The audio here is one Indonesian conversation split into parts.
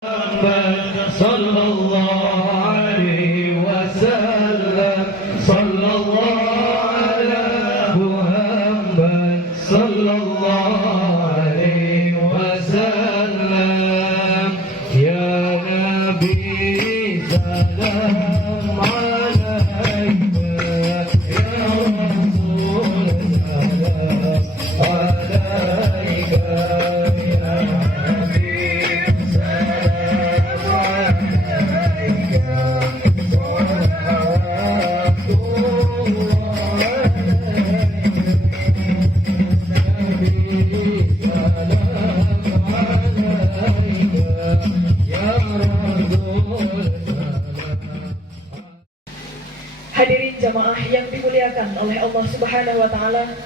صلى الله عليه وسلم صلى الله على محمد صلى الله عليه وسلم يا نبي سلام عليك يا رسول سلام عليك يا حبيب سلام عليك صلوات الله Hadirin jamaah yang dimuliakan oleh Allah Subhanahu wa taala.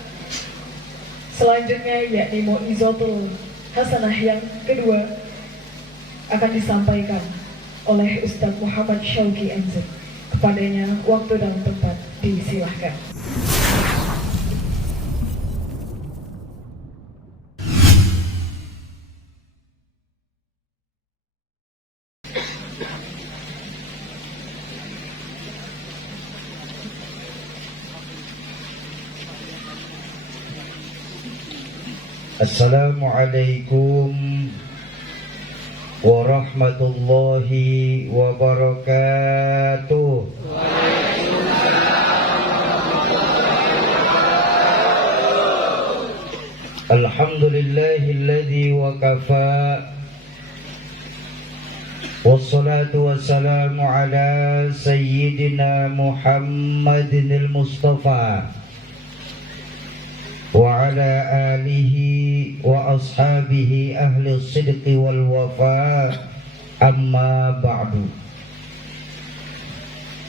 Selanjutnya yakni Mau'izatul Hasanah yang kedua akan disampaikan oleh Ustaz Muhammad Syauqi MZ. Kepadanya waktu dan tempat disilahkan. Assalamualaikum warahmatullahi wabarakatuh. Alhamdulillahilladzi wa kafa. Wassalatu wassalamu ala sayyidina Muhammadinil Mustafa wa ala alihi wa ashabihi ahli sidqi wal wafa, amma ba'du.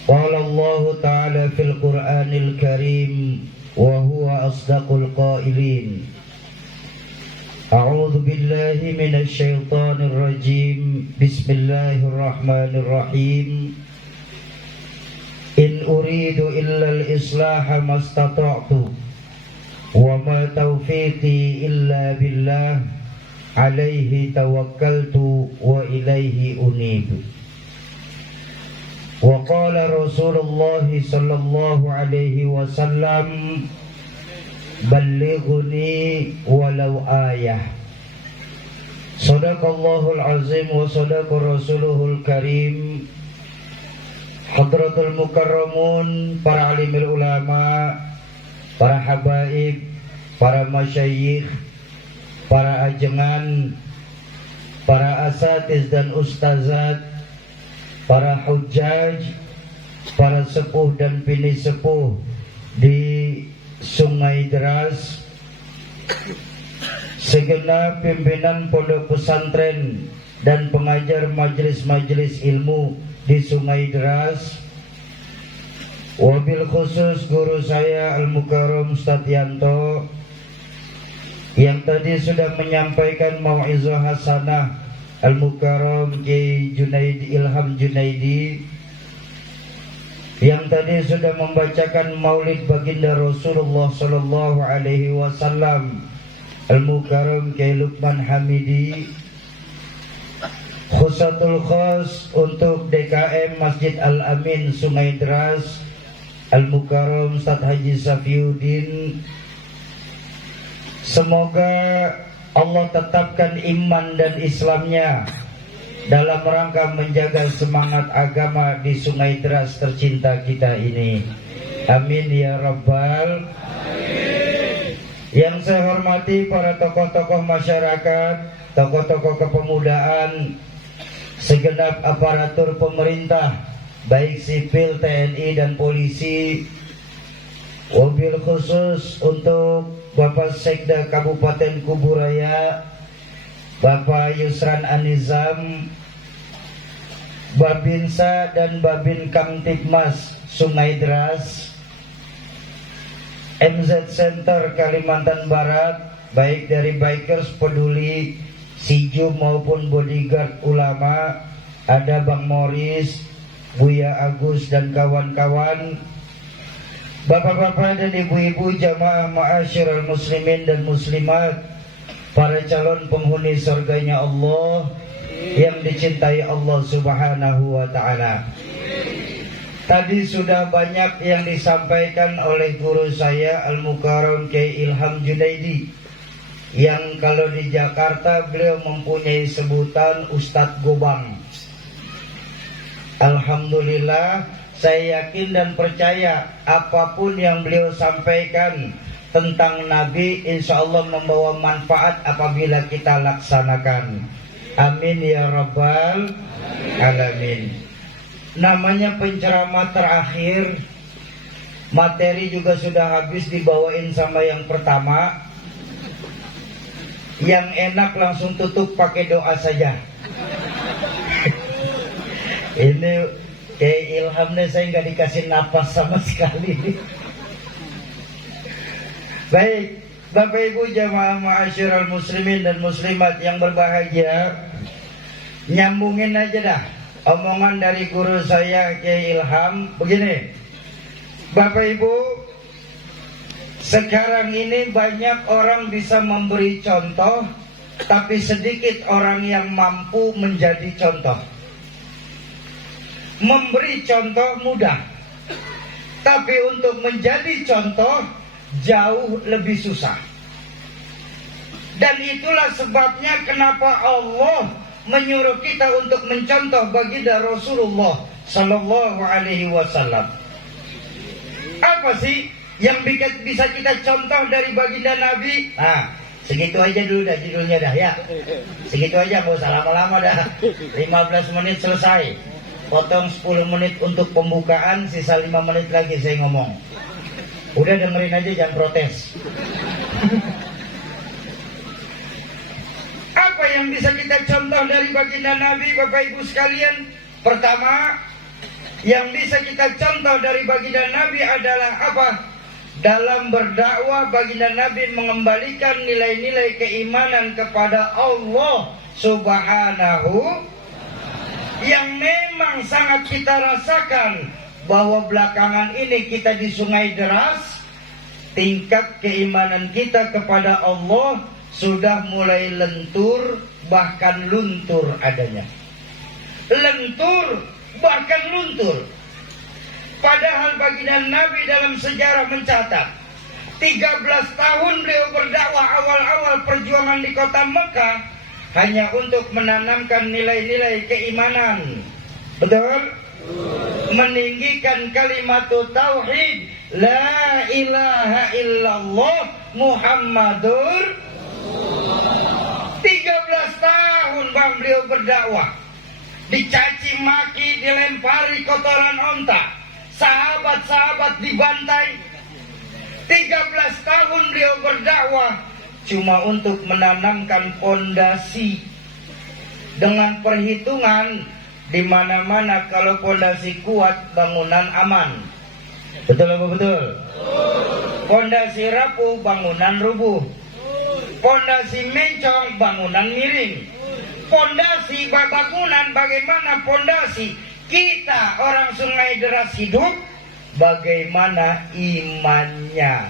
Qala Allah ta'ala fil Qur'anil Karim wa huwa asdaqul qailin. A'udzu billahi minasy syaithanir rajim. Bismillahirrahmanirrahim. In uridu illa al-islaha mastata'tu wa ma taufiqi illa billah alaihi tawakkaltu wa ilaihi unib. Wa qala Rasulullah sallallahu alaihi wasallam ballighni walau ayah. Sadaqallahul azim wa sadaqa rasuluhul karim. Hadratul mukarramun, para alimul ulama, para habaib, para masyayikh, para ajengan, para asatiz dan ustazat, para hujjaj, para sepuh dan bini sepuh di Sungai Deras, segenap pimpinan pondok pesantren dan pengajar majelis-majelis ilmu di Sungai Deras, wabil khusus guru saya Al-Mukarram Ustadz Yanto yang tadi sudah menyampaikan mau'izah hasanah Al-Mukarram Kiai Junaidi Ilham Junaidi, yang tadi sudah membacakan maulid baginda Rasulullah sallallahu alaihi wasallam Al-Mukarram Kiai Lukman Hamidi. Khusatul khas untuk DKM Masjid Al-Amin Sungai Deras Al-Mukarram Ustadz Haji Safiuddin. Semoga Allah tetapkan iman dan Islamnya dalam rangka menjaga semangat agama di Sungai Deras tercinta kita ini. Amin ya Rabbal Amin. Yang saya hormati para tokoh-tokoh masyarakat, tokoh-tokoh kepemudaan, segenap aparatur pemerintah, baik sipil, TNI dan polisi, wabil khusus untuk Bapak Sekda Kabupaten Kuburaya, Bapak Yusran Anizam, Babinsa dan Babin Kamtibmas Sungai Deras, MZ Center Kalimantan Barat, baik dari Bikers Peduli, Siju maupun bodyguard ulama, ada Bang Morris, Buya Agus dan kawan-kawan, bapak-bapak dan ibu-ibu jamaah ma'asyiral muslimin dan muslimat, para calon penghuni surganya Allah yang dicintai Allah Subhanahu wa Ta'ala. Tadi sudah banyak yang disampaikan oleh guru saya Al-Mukarram Kiai Ilham Junaidi, yang kalau di Jakarta beliau mempunyai sebutan Ustadz Gobang. Alhamdulillah, saya yakin dan percaya apapun yang beliau sampaikan tentang Nabi, insya Allah membawa manfaat apabila kita laksanakan. Amin ya Rabbal Alamin. Namanya penceramah terakhir, materi juga sudah habis dibawain sama yang pertama. Yang enak langsung tutup pakai doa saja. Ini kayak Ilham nih, saya nggak dikasih napas sama sekali. Baik, Bapak Ibu jamaah ma'asyiral muslimin dan muslimat yang berbahagia, nyambungin aja dah omongan dari guru saya Kiai Ilham. Begini, Bapak Ibu, sekarang ini banyak orang bisa memberi contoh, tapi sedikit orang yang mampu menjadi contoh. Memberi contoh mudah, tapi untuk menjadi contoh jauh lebih susah. Dan itulah sebabnya kenapa Allah menyuruh kita untuk mencontoh baginda Rasulullah Sallallahu Alaihi Wasallam. Apa sih yang bisa kita contoh dari baginda Nabi? Nah, segitu aja dulu dah judulnya dah ya. Segitu aja, nggak usah lama-lama dah. 15 menit selesai. Potong 10 menit untuk pembukaan, sisa 5 menit lagi saya ngomong. Udah dengerin aja, jangan protes. Apa yang bisa kita contoh dari baginda Nabi, Bapak Ibu sekalian? Pertama, yang bisa kita contoh dari baginda Nabi adalah apa? Dalam berdakwah, baginda Nabi mengembalikan nilai-nilai keimanan kepada Allah Subhanahu, yang memang sangat kita rasakan bahwa belakangan ini kita di sungai deras. Tingkat keimanan kita kepada Allah sudah mulai lentur, bahkan luntur adanya. Lentur, bahkan luntur. Padahal baginda Nabi dalam sejarah mencatat 13 tahun beliau berdakwah, awal-awal perjuangan di kota Mekah hanya untuk menanamkan nilai-nilai keimanan. Betul? Meninggikan kalimat tauhid, la ilaha illallah Muhammadur. 13 tahun bang beliau berdakwah. Dicaci maki, dilempari kotoran onta, sahabat-sahabat dibantai. 13 tahun beliau berdakwah cuma untuk menanamkan pondasi dengan perhitungan di mana-mana kalau pondasi kuat bangunan aman. Betul apa betul? Pondasi rapuh bangunan rubuh. Pondasi mencong bangunan miring. Pondasi bangunan, bagaimana pondasi kita orang Sungai Deras hidup, bagaimana imannya.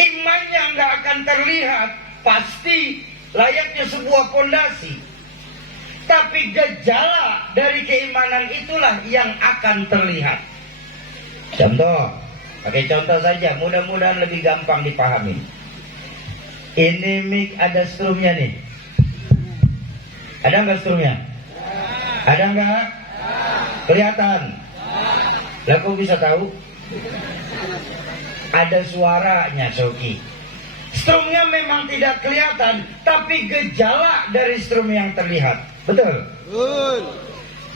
Imannya nggak akan terlihat, pasti layaknya sebuah pondasi. Tapi gejala dari keimanan itulah yang akan terlihat. Contoh, pakai contoh saja, mudah-mudahan lebih gampang dipahami. Ini mic ada strumnya nih. Ada nggak strumnya? Ada nggak? Kelihatan? Lah kok bisa tahu? Ada suaranya, Soki. Strumnya memang tidak kelihatan, tapi gejala dari strum yang terlihat. Betul? Betul.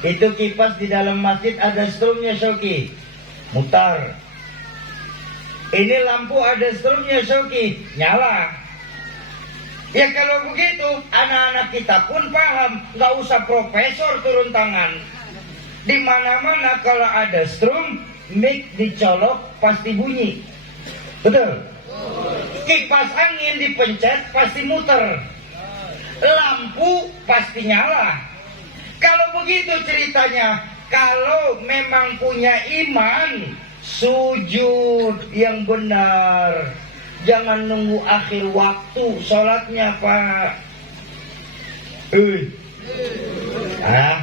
Itu kipas di dalam masjid ada strumnya, Soki. Mutar. Ini lampu ada strumnya, Soki. Nyala. Ya kalau begitu, anak-anak kita pun paham. Nggak usah profesor turun tangan. Di mana-mana kalau ada strum, mic dicolok pasti bunyi. Betul? Kipas angin dipencet pasti muter. Lampu pasti nyala. Kalau begitu ceritanya, kalau memang punya iman, sujud yang benar. Jangan nunggu akhir waktu sholatnya, Pak.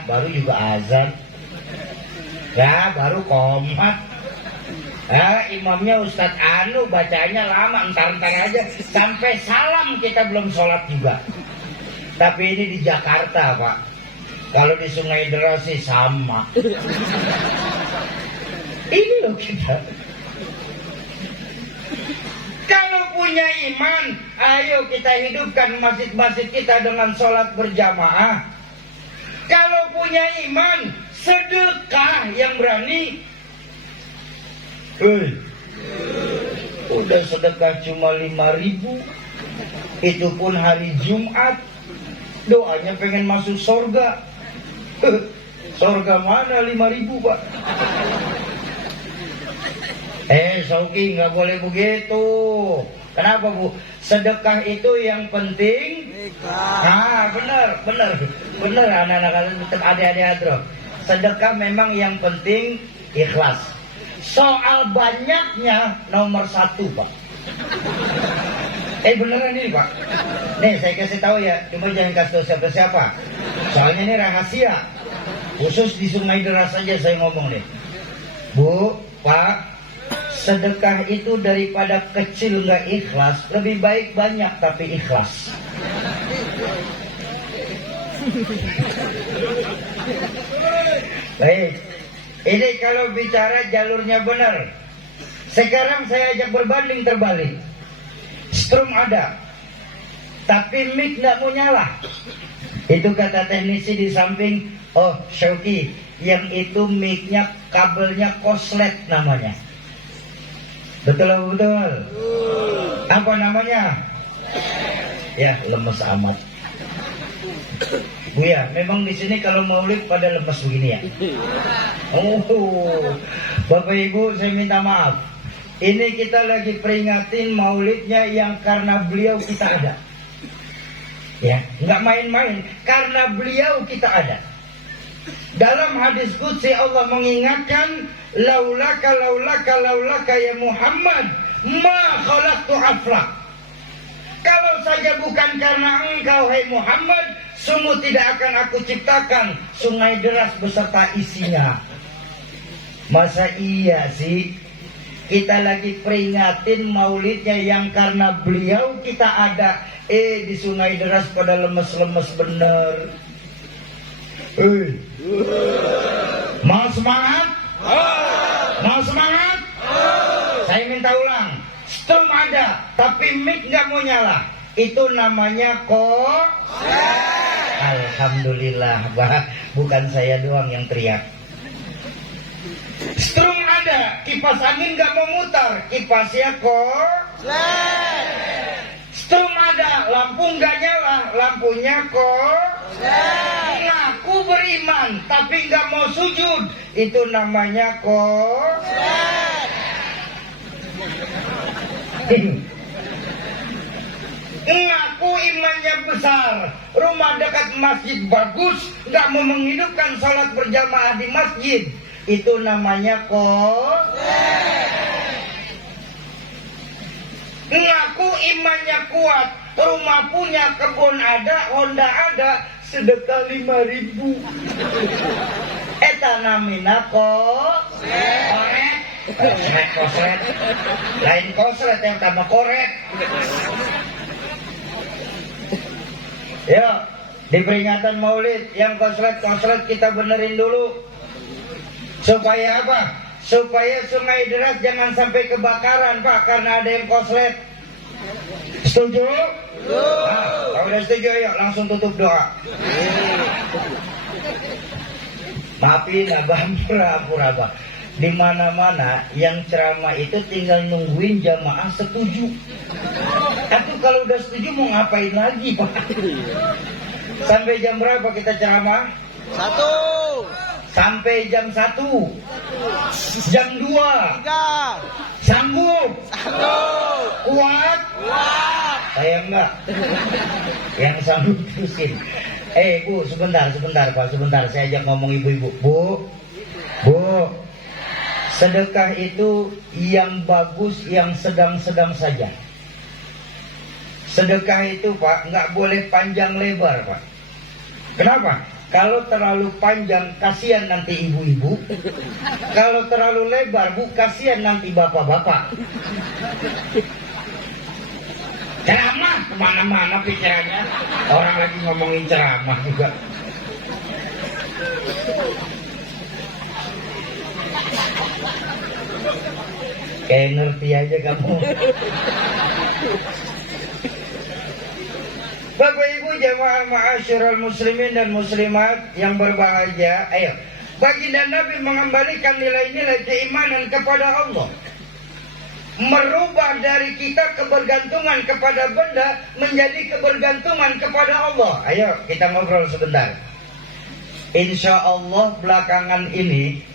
Baru juga azan. Ya, baru komat. Imamnya Ustadz Anu bacanya lama, entar-entar aja. Sampai salam kita belum sholat juga. Tapi ini di Jakarta, Pak. Kalau di Sungai Deras sih sama. Ini loh kita. Kalau punya iman, ayo kita hidupkan masjid-masjid kita dengan sholat berjamaah. Kalau punya iman, sedekah yang berani. Udah sedekah cuma 5.000. Itu pun hari Jumat. Doanya pengen masuk surga. Surga mana 5.000, Pak? Sauki, nggak boleh begitu. Kenapa, Bu? Sedekah itu yang penting. Bener anak-anak tetap adik-adik adro. Sedekah memang yang penting ikhlas. Soal banyaknya nomor 1, Pak. Beneran ini, Pak. Nih saya kasih tahu ya, cuma jangan kasih tahu siapa-siapa. Soalnya ini rahasia. Khusus di Sungai Deras saja saya ngomong nih. Bu, Pak, sedekah itu daripada kecil nggak ikhlas, lebih baik banyak tapi ikhlas. Baik, ini kalau bicara jalurnya benar. Sekarang saya ajak berbanding terbalik. Strum ada, tapi mic nggak mau nyala. Itu kata teknisi di samping. Oh, Syauki, yang itu mic-nya kabelnya koslet namanya. Betul. Apa namanya? Ya, lemes amat. Bu ya, memang di sini kalau maulid pada lemes begini ya. Bapak Ibu, saya minta maaf. Ini kita lagi peringatin maulidnya yang karena beliau kita ada. Ya, nggak main-main. Karena beliau kita ada. Dalam hadis qudsi Allah mengingatkan, laulaka ya Muhammad, ma khalaqtu aflak. Kalau saja bukan karena engkau, hai Muhammad, sungguh tidak akan aku ciptakan Sungai Deras beserta isinya. Masa iya sih? Kita lagi peringatin maulidnya yang karena beliau kita ada. Di Sungai Deras pada lemes-lemes bener. Mau semangat? Mau semangat? Saya minta ulang. Strum ada, tapi mic nggak mau nyala. Itu namanya Alhamdulillah, bukan saya doang yang teriak. Strum ada, kipas angin nggak mau mutar, kipasnya Strum ada, lampu nggak nyala, lampunya Ngaku beriman, tapi nggak mau sujud, itu namanya Ngaku imannya besar, rumah dekat masjid bagus, nggak mau menghidupkan sholat berjamaah di masjid, itu namanya Ngaku imannya kuat, rumah punya, kebun ada, Honda ada, sedekah 5.000. Eta namina koslet. Lain koslet yang tambah korek. Yuk, di peringatan maulid yang koslet kita benerin dulu. Supaya apa? Supaya Sungai Deras jangan sampai kebakaran, Pak, karena ada yang koslet. Setuju? Kalau udah setuju, yuk langsung tutup doa. Maafin abah, pura-pura. Di mana-mana yang ceramah itu tinggal nungguin jamaah setuju. Aku kalau udah setuju mau ngapain lagi, Pak? Sampai jam berapa kita ceramah? 1. Sampai jam 1. Jam 2. 3. Sanggup? Sanggup. Kuat? Kuat. Saya enggak. Yang sanggup terusin. Bu, sebentar Pak, sebentar. Saya ajak ngomong ibu-ibu. Bu. Sedekah itu yang bagus, yang sedang-sedang saja. Sedekah itu, Pak, nggak boleh panjang lebar, Pak. Kenapa? Kalau terlalu panjang kasihan nanti ibu-ibu. Kalau terlalu lebar Bu, kasihan nanti bapak-bapak. Ceramah kemana-mana pikirannya. Orang lagi ngomongin ceramah juga. Kayak ngerti aja kamu. Bapak Ibu jamaah ma'asyiral muslimin dan muslimat yang berbahagia, ayo, baginda Nabi mengembalikan nilai-nilai keimanan kepada Allah. Merubah dari kita kebergantungan kepada benda menjadi kebergantungan kepada Allah. Ayo kita ngobrol sebentar. Insya Allah belakangan ini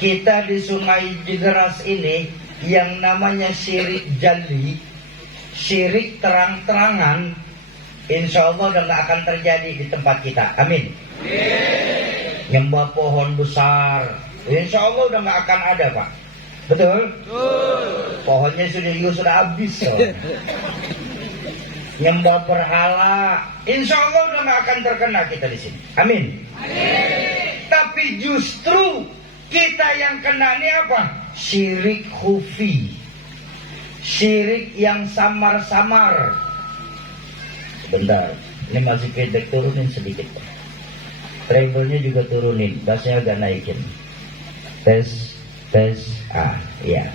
kita di Sungai Jegeras ini yang namanya syirik jali, syirik terang-terangan, insya Allah udah gak akan terjadi di tempat kita. Amin. Nyembah pohon besar, insya Allah udah gak akan ada Pak. Betul? Pohonnya sudah habis. Nyembah berhala, insya Allah udah gak akan terkena kita di sini. Amin. Tapi justru kita yang kena ini apa? Syirik khufi, syirik yang samar-samar. Bentar, ini masih pendek, turunin sedikit Pak. Treble-nya juga turunin, bassnya agak naikin. Tes, iya.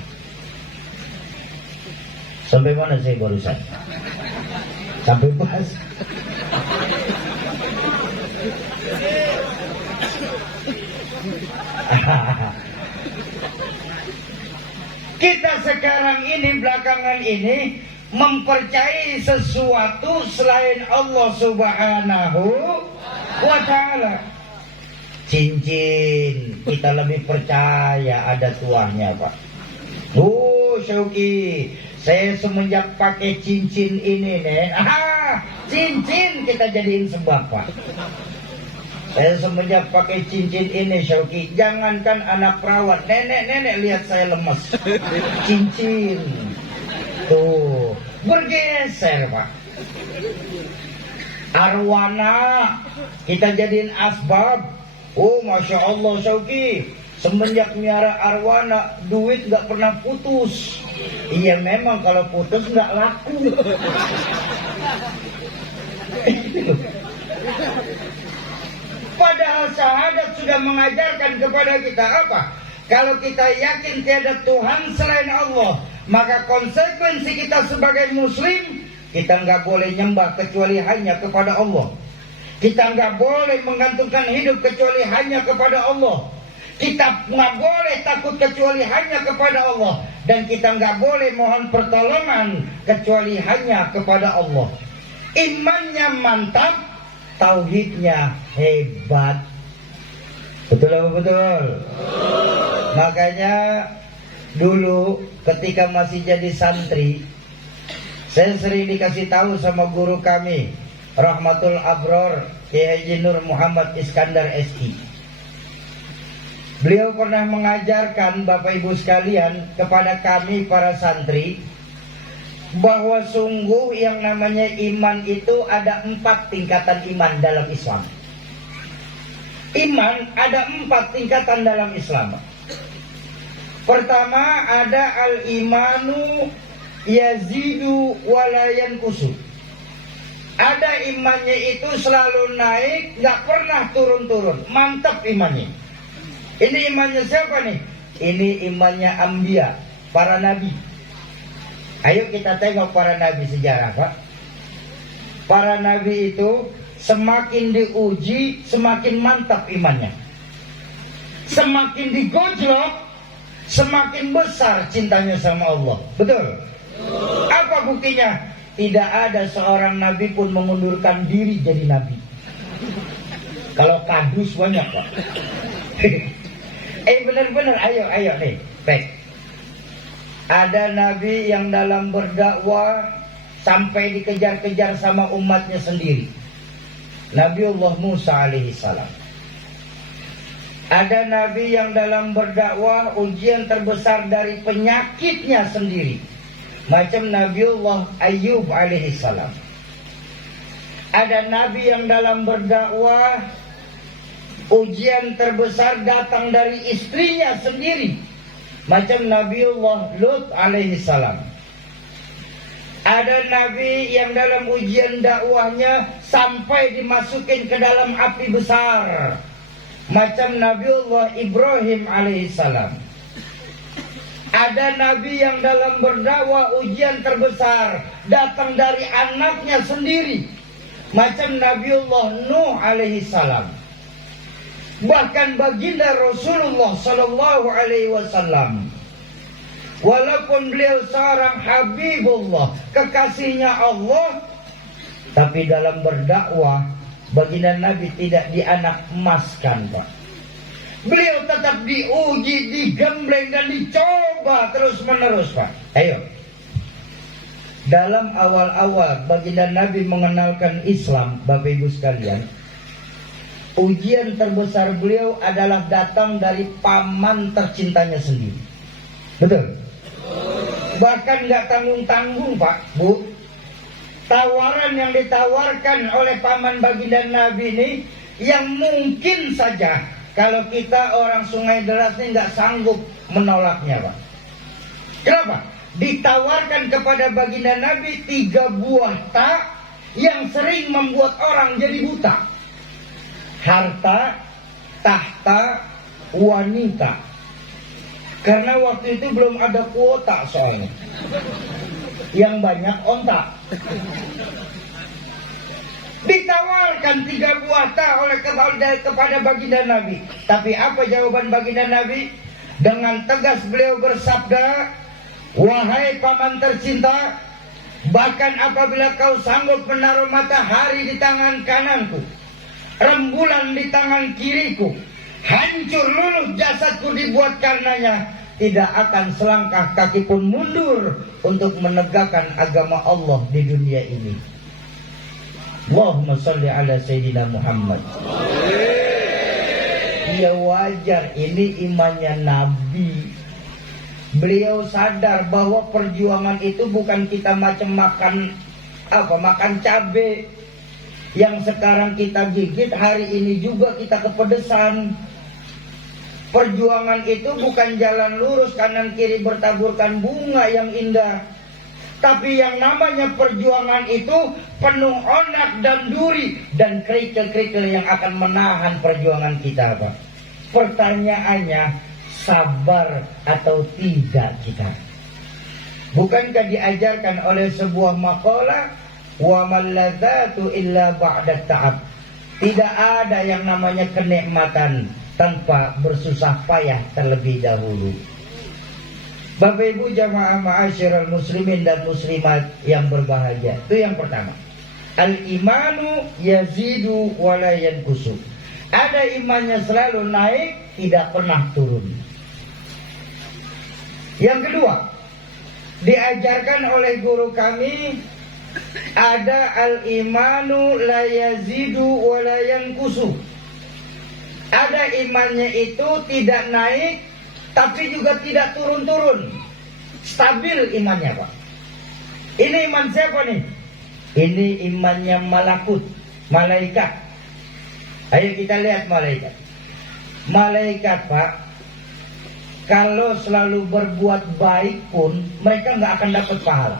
Sampai mana saya barusan? Sampai bass. Kita sekarang ini belakangan ini mempercayai sesuatu selain Allah Subhanahu wa ta'ala. Cincin kita lebih percaya ada tuahnya Pak. Syauki, saya semenjak pakai cincin ini nih, cincin kita jadiin sebab Pak. Saya semenjak pakai cincin ini Syauki, jangankan anak perawat, nenek-nenek lihat saya lemes. Cincin tuh bergeser Pak. Arwana kita jadiin asbab. Masya Allah Syauki, semenjak miara arwana duit gak pernah putus. Iya memang kalau putus gak laku. Padahal syahadat sudah mengajarkan kepada kita apa? Kalau kita yakin tiada Tuhan selain Allah, maka konsekuensi kita sebagai muslim, kita nggak boleh nyembah kecuali hanya kepada Allah. Kita nggak boleh menggantungkan hidup kecuali hanya kepada Allah. Kita nggak boleh takut kecuali hanya kepada Allah. Dan kita nggak boleh mohon pertolongan kecuali hanya kepada Allah. Imannya mantap, tauhidnya hebat. Betul apa betul? Makanya dulu ketika masih jadi santri, saya sering dikasih tahu sama guru kami, Rahmatul Abror Kiai Haji Nur Muhammad Iskandar SI. Beliau pernah mengajarkan Bapak Ibu sekalian kepada kami para santri bahwa sungguh yang namanya iman itu ada 4 tingkatan iman dalam Islam. Iman ada 4 tingkatan dalam Islam. Pertama ada al-imanu yazidu walayan kusut. Ada imannya itu selalu naik, gak pernah turun-turun. Mantap imannya. Ini imannya siapa nih? Ini imannya Anbiya, para nabi. Ayo kita tengok para nabi sejarah Pak. Para nabi itu semakin diuji, semakin mantap imannya. Semakin digojlok, semakin besar cintanya sama Allah. Betul? Apa buktinya? Tidak ada seorang nabi pun mengundurkan diri jadi nabi. Kalau kadus banyak Pak. Benar-benar, ayo nih, baik. Ada nabi yang dalam berdakwah sampai dikejar-kejar sama umatnya sendiri. Nabiullah Musa alaihissalam. Ada nabi yang dalam berdakwah ujian terbesar dari penyakitnya sendiri. Macam Nabiullah Ayyub alaihissalam. Ada nabi yang dalam berdakwah ujian terbesar datang dari istrinya sendiri, macam Nabiullah Lut alaihi salam. Ada nabi yang dalam ujian dakwahnya sampai dimasukin ke dalam api besar, macam Nabiullah Ibrahim alaihi salam. Ada nabi yang dalam berdakwah ujian terbesar datang dari anaknya sendiri, macam Nabiullah Nuh alaihi salam. Bahkan baginda Rasulullah sallallahu alaihi wasallam, walaupun beliau seorang Habibullah, kekasihnya Allah, tapi dalam berdakwah baginda Nabi tidak dianak emaskan, Pak. Beliau tetap diuji, digembleng dan dicoba terus menerus, Pak. Ayo. Dalam awal-awal baginda Nabi mengenalkan Islam, Bapak Ibu sekalian, ujian terbesar beliau adalah datang dari paman tercintanya sendiri. Betul? Bahkan nggak tanggung-tanggung, Pak, Bu. Tawaran yang ditawarkan oleh paman baginda Nabi ini yang mungkin saja kalau kita orang Sungai Deras ini nggak sanggup menolaknya, Pak. Kenapa? Ditawarkan kepada baginda Nabi 3 buah tak yang sering membuat orang jadi buta. Harta, tahta, wanita. Karena waktu itu belum ada kuota soalnya. Yang banyak ontak. Ditawarkan 3 buah tak oleh kepada baginda Nabi. Tapi apa jawaban baginda Nabi? Dengan tegas beliau bersabda, wahai paman tercinta, bahkan apabila kau sanggup menaruh matahari di tangan kananku, rembulan di tangan kiriku, hancur luluh jasadku dibuat karenanya, tidak akan selangkah kaki pun mundur untuk menegakkan agama Allah di dunia ini. Allahumma salli ala Sayyidina Muhammad. Ya wajar, ini imannya Nabi. Beliau sadar bahwa perjuangan itu bukan kita macam makan cabai yang sekarang kita gigit, hari ini juga kita kepedesan. Perjuangan itu bukan jalan lurus kanan kiri bertaburkan bunga yang indah. Tapi yang namanya perjuangan itu penuh onak dan duri dan kerikil-kerikil yang akan menahan perjuangan kita, Pak. Pertanyaannya, sabar atau tidak kita? Bukankah diajarkan oleh sebuah makalah, wa malladzatu illa ba'da ta'ab. Tidak ada yang namanya kenikmatan tanpa bersusah payah terlebih dahulu. Bapak Ibu jamaah ma'asyiral muslimin dan muslimat yang berbahagia. Itu yang pertama. Al-imanu yazidu wa la yanqusu. Ada imannya selalu naik, tidak pernah turun. Yang kedua, diajarkan oleh guru kami, ada al-imanu la yazidu wa la yanqusu. Ada imannya itu tidak naik, tapi juga tidak turun-turun. Stabil imannya, Pak. Ini iman siapa nih? Ini imannya malakut, malaikat. Ayo kita lihat malaikat. Malaikat, Pak, kalau selalu berbuat baik pun mereka nggak akan dapat pahala.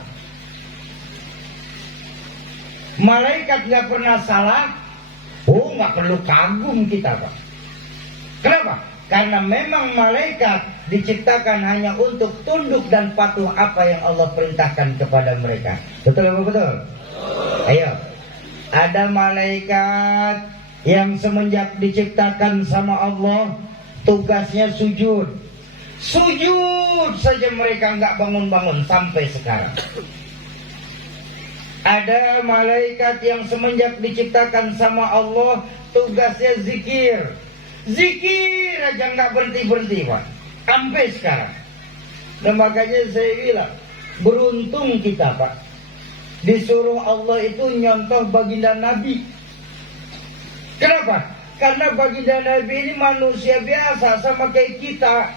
Malaikat nggak pernah salah. Oh, nggak perlu kagum kita, Pak. Kenapa? Karena memang malaikat diciptakan hanya untuk tunduk dan patuh apa yang Allah perintahkan kepada mereka. Betul apa betul? Ayo. Ada malaikat yang semenjak diciptakan sama Allah tugasnya sujud. Sujud saja mereka nggak bangun-bangun sampai sekarang. Ada malaikat yang semenjak diciptakan sama Allah tugasnya zikir. Zikir aja nggak berhenti-berhenti, Pak, sampai sekarang. Dan makanya saya bilang, beruntung kita, Pak, disuruh Allah itu nyontoh baginda Nabi. Kenapa? Karena baginda Nabi ini manusia biasa sama kayak kita.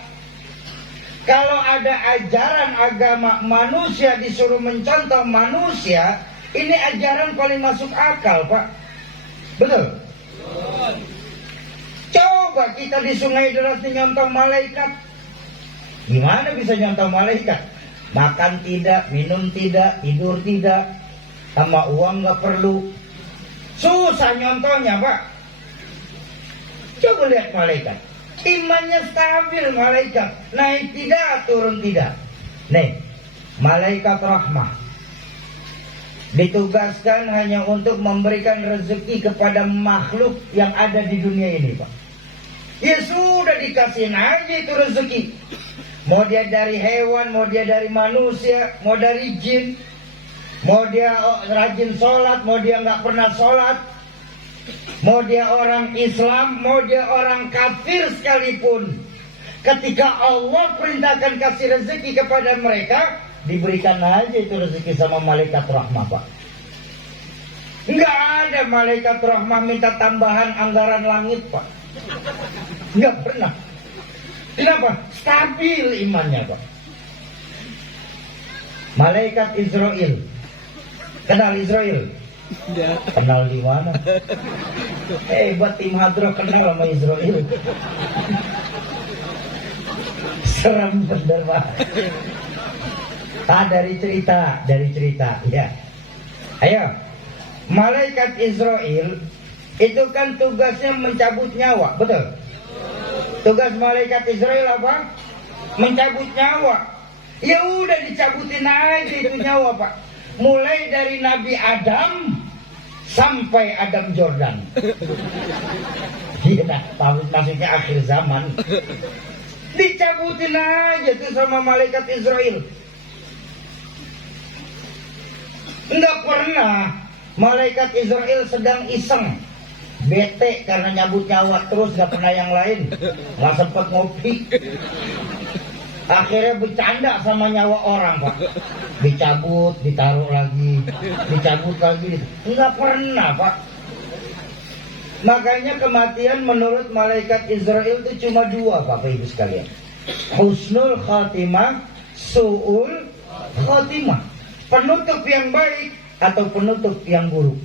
Kalau ada ajaran agama manusia disuruh mencontoh manusia, Ini ajaran paling masuk akal, Pak. Betul? Coba kita di Sungai Deras nyontoh malaikat. Gimana bisa nyontoh malaikat? Makan tidak, minum tidak, tidur tidak, sama uang nggak perlu. Susah nyontohnya, Pak. Coba lihat malaikat. Imannya stabil malaikat. Naik tidak, turun tidak. Nih, malaikat rahmah ditugaskan hanya untuk memberikan rezeki kepada makhluk yang ada di dunia ini, Pak. Ya sudah, dikasihin aja itu rezeki. Mau dia dari hewan, mau dia dari manusia, mau dari jin, mau dia rajin sholat, mau dia nggak pernah sholat, mau dia orang Islam, mau dia orang kafir sekalipun. Ketika Allah perintahkan kasih rezeki kepada mereka, diberikan aja itu rezeki sama malaikat rahmah, Pak. Nggak ada malaikat rahmah minta tambahan anggaran langit, Pak. Nggak pernah. Kenapa? Stabil imannya, Pak. Malaikat Israel. Kenal Israel? Kenal di mana? Buat tim Hadroh kenal sama Israel. Serem bener, Pak. Dari cerita, ya. Ayo, malaikat Israel itu kan tugasnya mencabut nyawa, betul? Tugas malaikat Israel apa? Mencabut nyawa. Ya udah, dicabutin aja itu nyawa, Pak. Mulai dari Nabi Adam sampai Adam Jordan. Iya, maksudnya akhir zaman. Dicabutin aja tuh sama malaikat Israel. Enggak pernah malaikat Israel sedang iseng, bete karena nyabut nyawa terus, gak pernah yang lain, gak sempet ngopi. Akhirnya bercanda sama nyawa orang, Pak. Dicabut, ditaruh lagi, dicabut lagi. Enggak pernah, Pak. Makanya kematian menurut malaikat Israel itu cuma dua, Bapak Ibu sekalian. Husnul khatimah, su'ul khatimah. Penutup yang baik atau penutup yang buruk.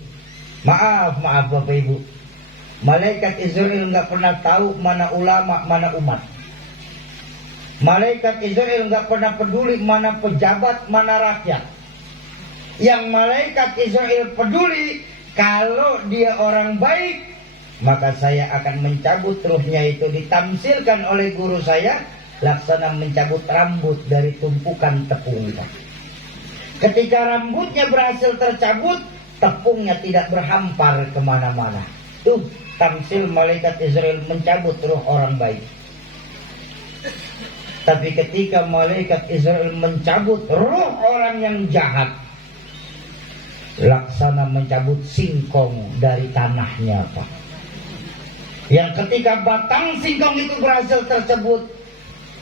Maaf Bapak Ibu. Malaikat Israel nggak pernah tahu mana ulama, mana umat. Malaikat Israel nggak pernah peduli mana pejabat, mana rakyat. Yang malaikat Israel peduli, kalau dia orang baik, maka saya akan mencabut ruhnya. Itu ditamsilkan oleh guru saya laksana mencabut rambut dari tumpukan tepung. Ketika rambutnya berhasil tercabut, tepungnya tidak berhampar kemana-mana. Tuh tamsil malaikat Israel mencabut ruh orang baik. Tapi ketika malaikat Israel mencabut ruh orang yang jahat, laksana mencabut singkong dari tanahnya, Pak. Yang ketika batang singkong itu berhasil tercabut,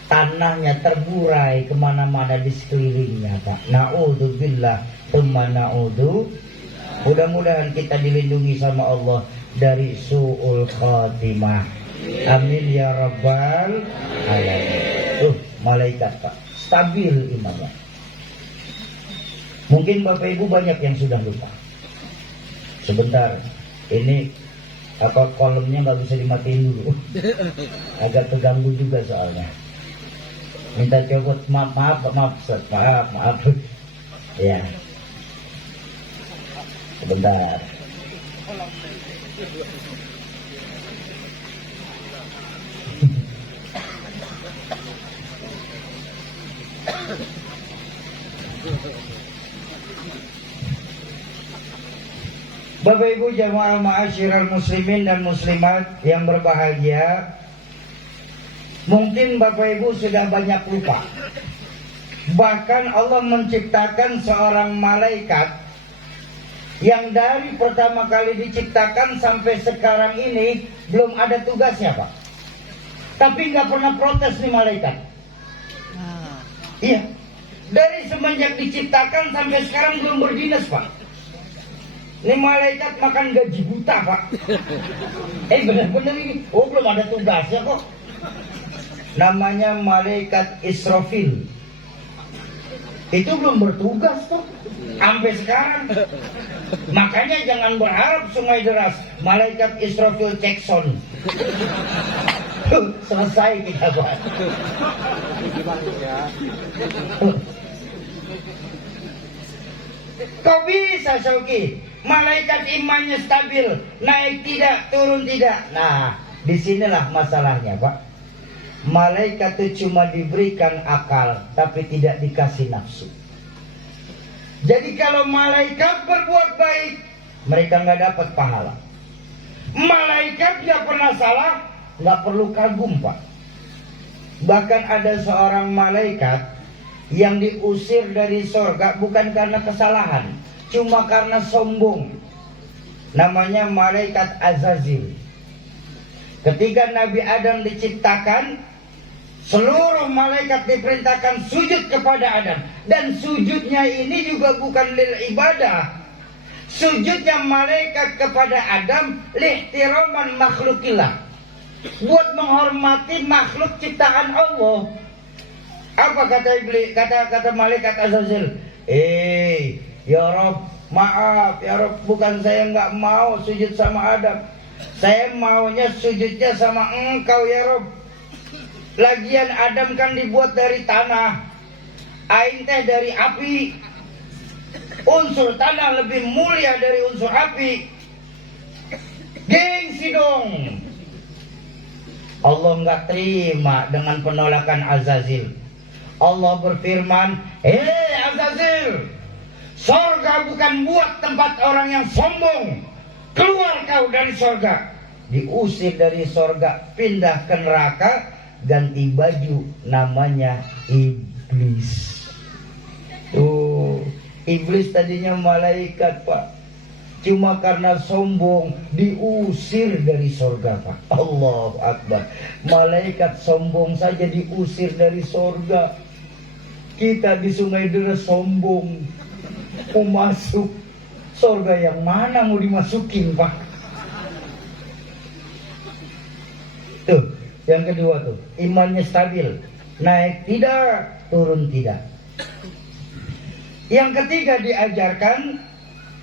tanahnya terburai kemana-mana di sekelilingnya, Pak. Na'udzubillah, tsumma na'udzu. Mudah-mudahan kita dilindungi sama Allah dari su'ul khatimah. Amin ya rabbal alamin. Malaikat, Pak, stabil imannya. Mungkin Bapak Ibu banyak yang sudah lupa. Sebentar, ini kolomnya nggak bisa dimatiin dulu. Agak terganggu juga soalnya. Minta copot, maaf, ya. Sebentar. Bapak Ibu jamaah ma'asyiral muslimin dan muslimat yang berbahagia, mungkin Bapak Ibu sudah banyak lupa. Bahkan Allah menciptakan seorang malaikat yang dari pertama kali diciptakan sampai sekarang ini belum ada tugasnya, Pak. Tapi nggak pernah protes nih malaikat. Iya, dari semenjak diciptakan sampai sekarang belum berdinas, Pak. Ini malaikat makan gaji buta, Pak. Bener-bener ini. Oh, belum ada tugasnya kok. Namanya malaikat Israfil. Itu belum bertugas tuh sampai sekarang. Makanya jangan berharap sungai deras, malaikat Israfil Jackson. Selesai kita Pak. Kok bisa Syauki? Malaikat imannya stabil, naik tidak, turun tidak. Nah, disinilah masalahnya Pak. Malaikat itu cuma diberikan akal, tapi tidak dikasih nafsu. Jadi kalau malaikat berbuat baik, mereka nggak dapat pahala. Malaikat nggak pernah salah, nggak perlu kagum Pak. Bahkan ada seorang malaikat yang diusir dari sorga bukan karena kesalahan, cuma karena sombong. Namanya malaikat Azazil. Ketika Nabi Adam diciptakan, seluruh malaikat diperintahkan sujud kepada Adam. Dan sujudnya ini juga bukan lil ibadah. Sujudnya malaikat kepada Adam lihtiraman makhlukillah, buat menghormati makhluk ciptaan Allah. Apa kata iblis? Kata malaikat Azazil, ya Rob, maaf ya Rob, bukan saya nggak mau sujud sama Adam, saya maunya sujudnya sama engkau ya Rob. Lagian Adam kan dibuat dari tanah, aing teh dari api. Unsur tanah lebih mulia dari unsur api. Gengsi dong. Allah nggak terima dengan penolakan Azazil. Allah berfirman, Azazil, sorga bukan buat tempat orang yang sombong. Keluar kau dari sorga. Diusir dari sorga, pindah ke neraka, ganti baju, namanya iblis. Tuh, iblis tadinya malaikat Pak, cuma karena sombong diusir dari sorga Pak. Allahu Akbar. Malaikat sombong saja diusir dari sorga. Kita di Sungai Deres sombong, mau masuk sorga yang mana mau dimasukin Pak? Tuh, yang kedua tuh, imannya stabil, naik tidak, turun tidak. Yang ketiga diajarkan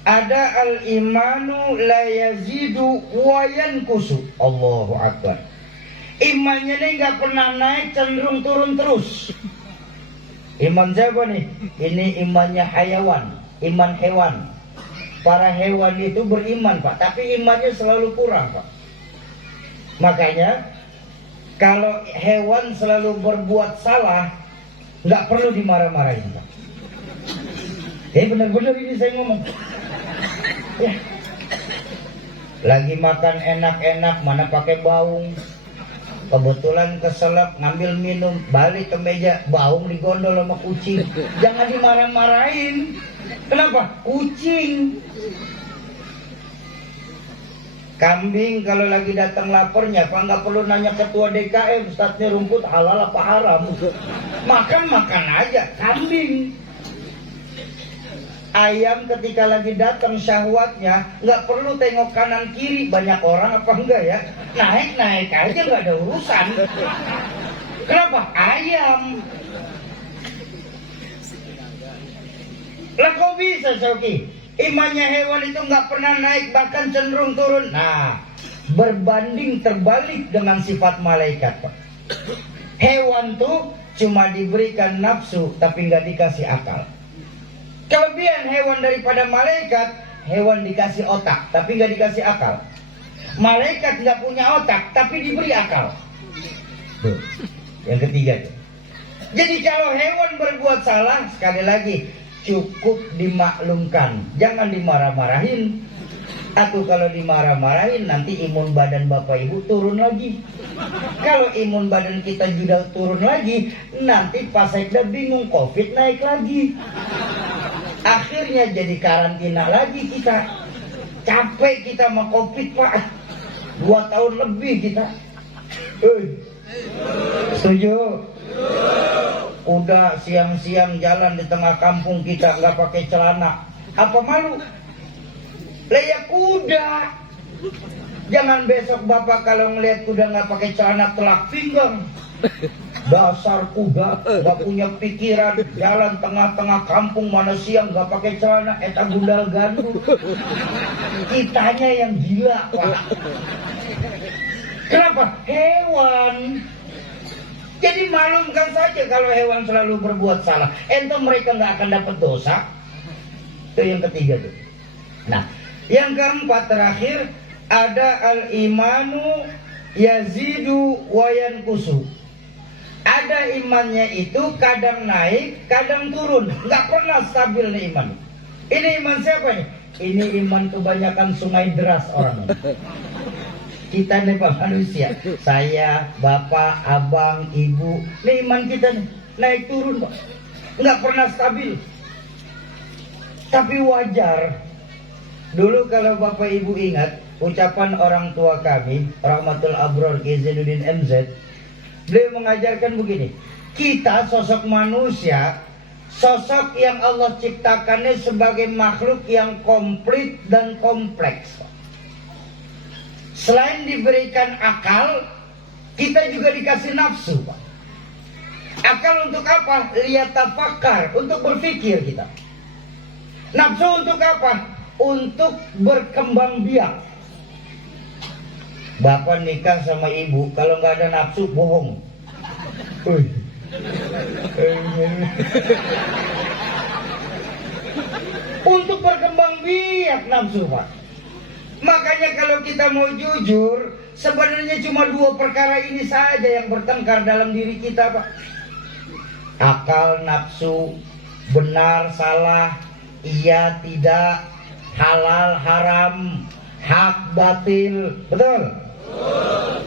ada al-imanu la yazidu wa yankusu. Allahu Akbar. Imannya ini nggak pernah naik, cenderung turun terus. Iman siapa nih? Ini imannya hayawan, iman hewan. Para hewan itu beriman Pak, tapi imannya selalu kurang Pak. Makanya kalau hewan selalu berbuat salah, nggak perlu dimarah-marahin Pak. Benar-benar ini saya ngomong. Ya. Lagi makan enak-enak, mana pakai baung. Kebetulan keselak ngambil minum, balik ke meja, baung digondol sama kucing. Jangan dimarah-marahin. Kenapa? Kucing. Kambing kalau lagi datang laparnya, apa nggak perlu nanya ketua DKM, Ustadznya rumput halal apa haram? Makan aja, kambing. Ayam ketika lagi datang syahwatnya, nggak perlu tengok kanan kiri, banyak orang apa enggak ya, naik aja, nggak ada urusan. Kenapa? Ayam. Lah kok bisa Syauki? Imannya hewan itu nggak pernah naik, bahkan cenderung turun. Nah, berbanding terbalik dengan sifat malaikat Pak. Hewan tuh cuma diberikan nafsu, tapi nggak dikasih akal. Kelebihan hewan daripada malaikat, hewan dikasih otak, tapi nggak dikasih akal. Malaikat nggak punya otak, tapi diberi akal. Tuh, yang ketiga tuh. Jadi kalau hewan berbuat salah, sekali lagi, cukup dimaklumkan, jangan dimarah-marahin. Atau kalau dimarah-marahin, nanti imun badan Bapak Ibu turun lagi. Kalau imun badan kita juga turun lagi, nanti pas Sekda bingung, COVID naik lagi. Akhirnya jadi karantina lagi kita. Capek kita sama COVID Pak. 2 tahun lebih kita. Setuju? Udah siang-siang jalan di tengah kampung kita nggak pakai celana. Apa malu? Lah ya kuda. Jangan besok Bapak kalau ngelihat kuda nggak pakai celana telak pinggang. Dasar kuda, gak punya pikiran, jalan tengah-tengah kampung mana siang gak pakai celana, eta gundal gandul. Kitanya yang gila, Pak. Kenapa? Hewan. Jadi maklumkan saja kalau hewan selalu berbuat salah. Entah mereka gak akan dapat dosa. Itu yang ketiga tuh. Nah, yang keempat terakhir ada al-imanu yazidu wa yanqusu. Ada imannya itu kadang naik, kadang turun, nggak pernah stabil nih iman. Ini iman siapa nih? Ini iman kebanyakan sungai deras orang. Kita nih Pak manusia, saya, bapak, abang, ibu, ini iman kita nih naik turun Pak, nggak pernah stabil. Tapi wajar. Dulu kalau bapak ibu ingat ucapan orang tua kami, Rahmatul Abror Ki Zainuddin MZ, beliau mengajarkan begini, kita sosok manusia, sosok yang Allah ciptakannya sebagai makhluk yang komplit dan kompleks. Selain diberikan akal, kita juga dikasih nafsu, Pak. Akal untuk apa? Lihat tafakar, untuk berpikir kita. Nafsu untuk apa? Untuk berkembang biak. Bapak nikah sama ibu, kalau nggak ada nafsu, bohong. Untuk berkembang biak nafsu, Pak. Makanya kalau kita mau jujur, sebenarnya cuma dua perkara ini saja yang bertengkar dalam diri kita, Pak. Akal, nafsu, benar, salah, iya, tidak, halal, haram, hak, batil, betul?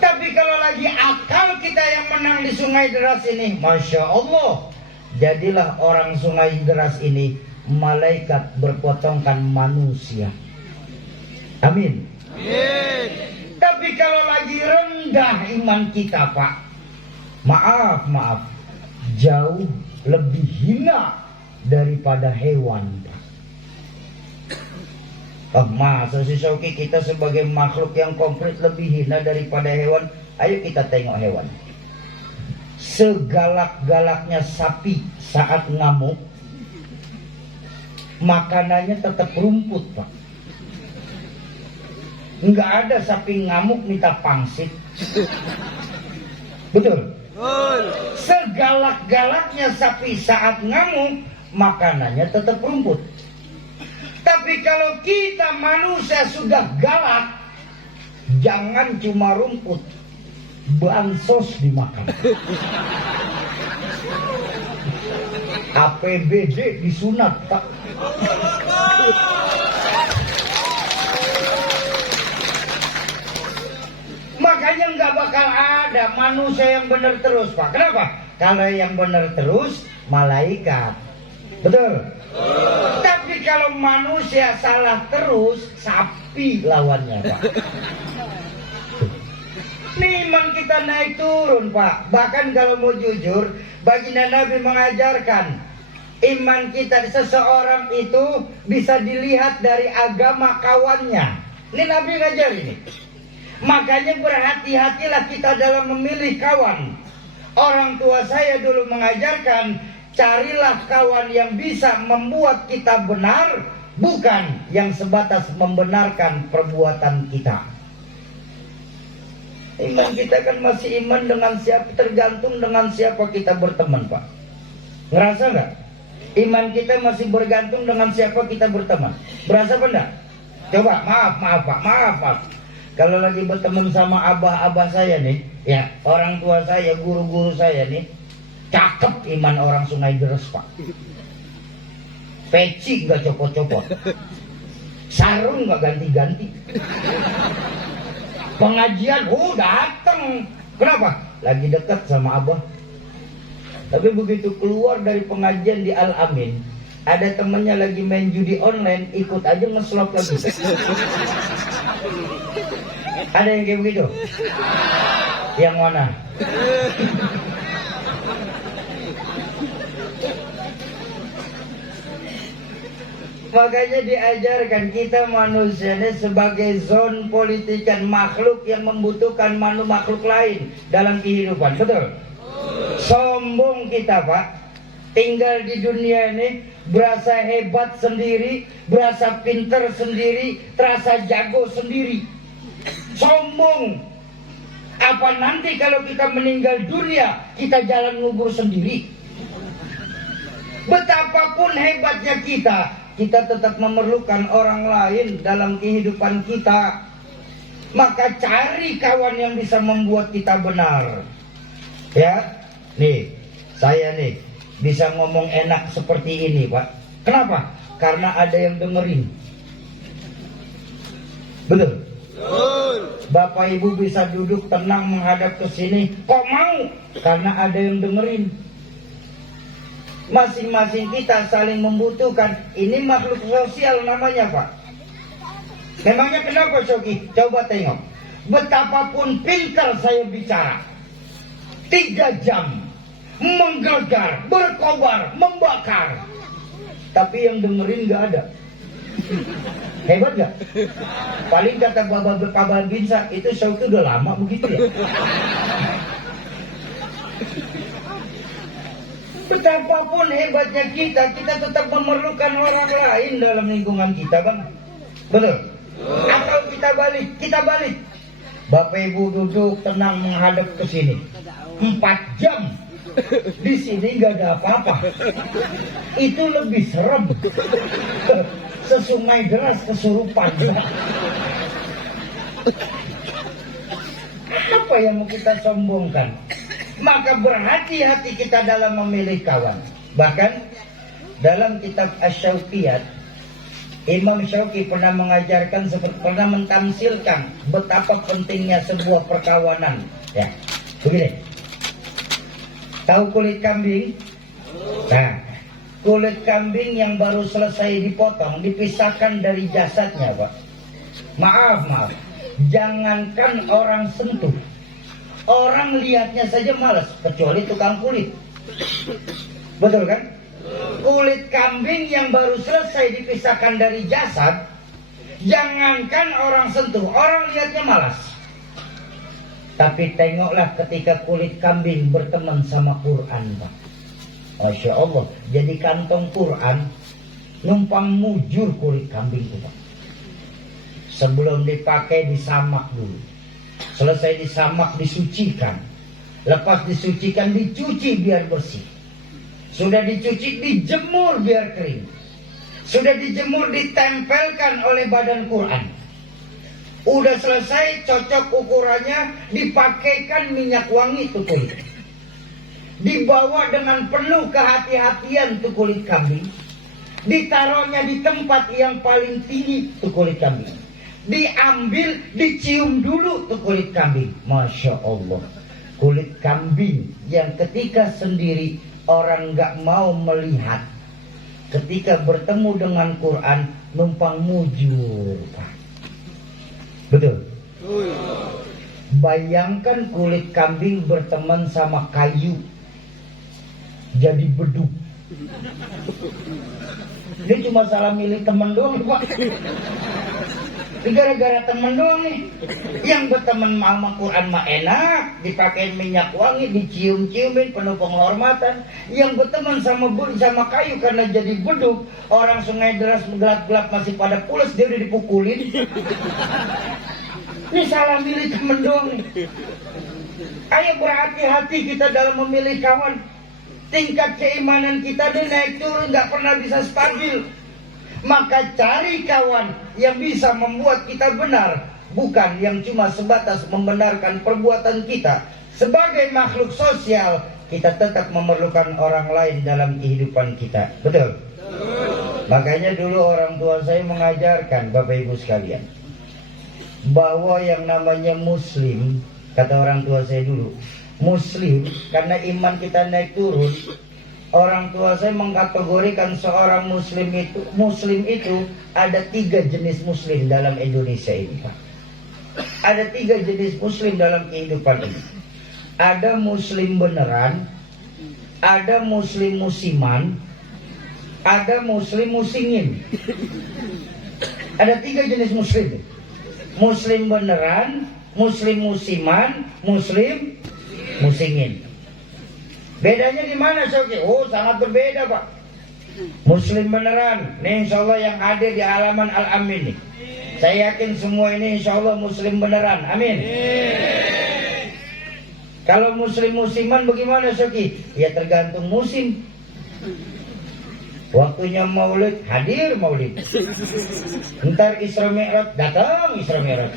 Tapi kalau lagi akal kita yang menang di sungai deras ini, Masya Allah, jadilah orang sungai deras ini malaikat berpotongkan manusia. Amin. Amin. Tapi kalau lagi rendah iman kita, Pak, maaf, jauh lebih hina daripada hewan, Pak. Oh, masa si Shoki kita sebagai makhluk yang komplit lebih hina daripada hewan? Ayo kita tengok hewan. Segalak-galaknya sapi saat ngamuk, makanannya tetap rumput, Pak. Nggak ada sapi ngamuk minta pangsit. Betul? Betul. Segalak-galaknya sapi saat ngamuk, makanannya tetap rumput. Tapi kalau kita manusia sudah galak, jangan cuma rumput, bansos dimakan. APBD disunat, Pak. Makanya nggak bakal ada manusia yang benar terus, Pak. Kenapa? Kalau yang benar terus, malaikat. Betul? Tapi kalau manusia salah terus, sapi lawannya, Pak. Nih iman kita naik turun, Pak. Bahkan kalau mau jujur, baginda Nabi mengajarkan iman kita seseorang itu bisa dilihat dari agama kawannya. Ini Nabi ngajar ini. Makanya berhati-hatilah kita dalam memilih kawan. Orang tua saya dulu mengajarkan, carilah kawan yang bisa membuat kita benar, bukan yang sebatas membenarkan perbuatan kita. Iman kita kan masih iman dengan siapa, tergantung dengan siapa kita berteman, Pak. Ngerasa nggak? Iman kita masih bergantung dengan siapa kita berteman. Berasa benar? Coba, maaf Pak, maaf. Kalau lagi bertemu sama abah-abah saya nih, ya orang tua saya, guru-guru saya nih, cakep iman orang Sungai Deres, Pak. Peci nggak copot-copot, sarung nggak ganti-ganti. Pengajian, datang. Kenapa? Lagi dekat sama abah. Tapi begitu keluar dari pengajian di Al-Amin, ada temennya lagi main judi online, ikut aja ngeslot lagi. Ada yang kayak begitu? Yang mana? Makanya diajarkan kita manusianya sebagai zon politikan, makhluk yang membutuhkan makhluk lain dalam kehidupan. Betul? Sombong kita, Pak. Tinggal di dunia ini berasa hebat sendiri, berasa pinter sendiri, terasa jago sendiri. Sombong. Apa nanti kalau kita meninggal dunia, kita jalan ngubur sendiri? Betapapun hebatnya kita tetap memerlukan orang lain dalam kehidupan kita. Maka cari kawan yang bisa membuat kita benar. Ya, nih, saya nih bisa ngomong enak seperti ini, Pak. Kenapa? Karena ada yang dengerin. Betul? Betul. Bapak Ibu bisa duduk tenang menghadap ke sini. Kok mau? Karena ada yang dengerin. Masing-masing kita saling membutuhkan. Ini makhluk sosial namanya, Pak. Memangnya kenapa, Shoki? Coba tengok. Betapapun pintar saya bicara, 3 jam menggelegar, berkobar, membakar, tapi yang dengerin gak ada. Hebat gak? Paling kata Bapak Binsa, itu Shoki udah lama begitu ya. Betapapun hebatnya kita tetap memerlukan orang lain dalam lingkungan kita, Bang. Betul? Atau kita balik. Bapak Ibu duduk tenang menghadap ke sini. 4 jam di sini nggak ada apa-apa. Itu lebih serem. Sesungai deras kesurupan. Apa yang mau kita sombongkan? Maka berhati-hati kita dalam memilih kawan. Bahkan dalam kitab Asy-Syauqiyat, Imam Syauqi pernah mengajarkan, pernah mentamsilkan betapa pentingnya sebuah perkawanan. Ya, begini. Tahu kulit kambing? Nah, kulit kambing yang baru selesai dipotong, dipisahkan dari jasadnya, Pak. Maaf. Jangankan orang sentuh, orang lihatnya saja malas, kecuali tukang kulit. Betul kan? Kulit kambing yang baru selesai dipisahkan dari jasad, jangankan orang sentuh, orang lihatnya malas. Tapi tengoklah ketika kulit kambing berteman sama Quran, Pak. Masya Allah, jadi kantong Quran numpang mujur kulit kambing itu, Pak. Sebelum dipakai disamak dulu. Selesai disamak disucikan. Lepas disucikan dicuci biar bersih. Sudah dicuci dijemur biar kering. Sudah dijemur ditempelkan oleh badan Quran. Udah selesai cocok ukurannya, dipakaikan minyak wangi tuh kulit. Dibawa dengan penuh kehati-hatian tuh kulit kambing. Ditaruhnya di tempat yang paling tinggi tuh kulit kambing. Diambil, dicium dulu tuh kulit kambing. Masya Allah. Kulit kambing yang ketika sendiri orang gak mau melihat, ketika bertemu dengan Quran numpang mujur, Pak. Betul? Bayangkan kulit kambing berteman sama kayu, jadi beduk. Ini cuma salah milih teman doang, Pak. Gara-gara temen doang nih. Yang berteman sama Quran mah enak, dipakai minyak wangi, dicium-ciumin penuh penghormatan. Yang berteman sama kayu karena jadi beduk, orang sungai deras gelap-gelap masih pada pulas, dia udah dipukulin. Ini salah milih temen doang nih. Ayo berhati-hati kita dalam memilih kawan. Tingkat keimanan kita ini naik turun, gak pernah bisa stabil. Maka cari kawan yang bisa membuat kita benar, bukan yang cuma sebatas membenarkan perbuatan kita. Sebagai makhluk sosial, kita tetap memerlukan orang lain dalam kehidupan kita. Betul? Makanya dulu orang tua saya mengajarkan, Bapak Ibu sekalian, bahwa yang namanya muslim, kata orang tua saya dulu, muslim, karena iman kita naik turun. Orang tua saya mengkategorikan seorang muslim itu ada 3 jenis muslim dalam Indonesia ini, Pak. Ada 3 jenis muslim dalam kehidupan ini. Ada muslim beneran, ada muslim musiman, ada muslim musingin. Ada 3 jenis muslim. Muslim beneran, muslim musiman, muslim musingin. Bedanya di mana, Soki? Oh, sangat berbeda, Pak. Muslim beneran. Nih, insya Allah yang ada di halaman Al-Amin nih. Saya yakin semua ini insya Allah Muslim beneran. Amin. Kalau Muslim-Musliman bagaimana, Soki? Ya tergantung musim. Waktunya maulid, hadir maulid. Ntar Isra Mi'raj, datang Isra Mi'raj.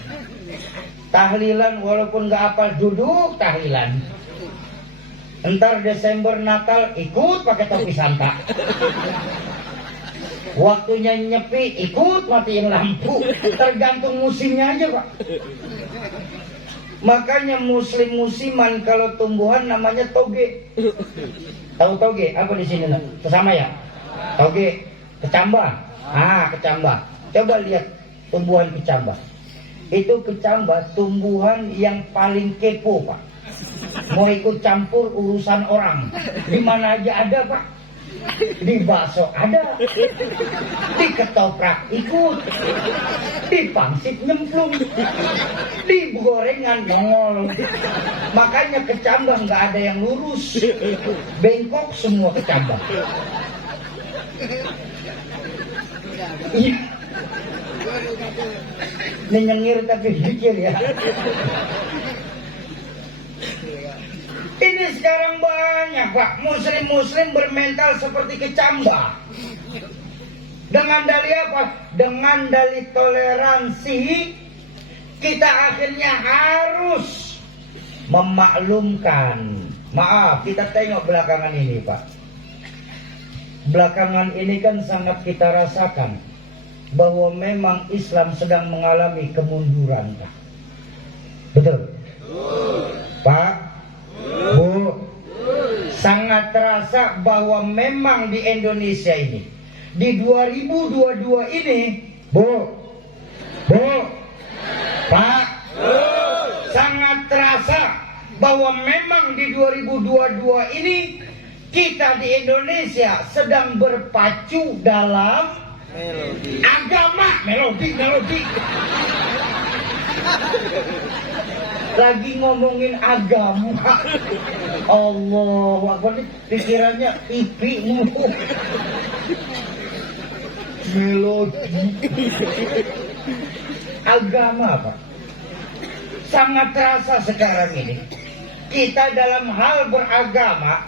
Tahlilan walaupun gak hafal duduk tahlilan. Ntar Desember Natal ikut pakai topi Santa. Waktunya nyepi ikut matiin lampu. Tergantung musimnya aja, Pak. Makanya muslim-musiman kalau tumbuhan namanya toge. Tahu toge? Apa di sini? Sama ya? Toge, kecambah. Kecambah. Coba lihat tumbuhan kecambah. Itu kecambah tumbuhan yang paling kepo, Pak. Mau ikut campur urusan orang. Di mana aja ada, Pak. Di bakso ada. Di ketoprak ikut. Di pangsit nyemplung. Di gorengan nongol. Makanya kecambah nggak ada yang lurus. Bengkok semua kecambah. Iya. Menyengir tapi pikir ya. Ini sekarang banyak, Pak, muslim-muslim bermental seperti kecambah. Dengan dalih apa? Dengan dalih toleransi, kita akhirnya harus memaklumkan. Maaf, kita tengok belakangan ini, Pak. Belakangan ini kan sangat kita rasakan bahwa memang Islam sedang mengalami kemunduran, Pak. Betul? Pak, Bu, sangat terasa bahwa memang di Indonesia ini, di 2022 ini, Bu, Pak, sangat terasa bahwa memang di 2022 ini kita di Indonesia sedang berpacu dalam melodi. Lagi ngomongin agama. Allah, Akbar, pikirannya pipi mulu. Melodi. Agama, Pak. Sangat terasa sekarang ini. Kita dalam hal beragama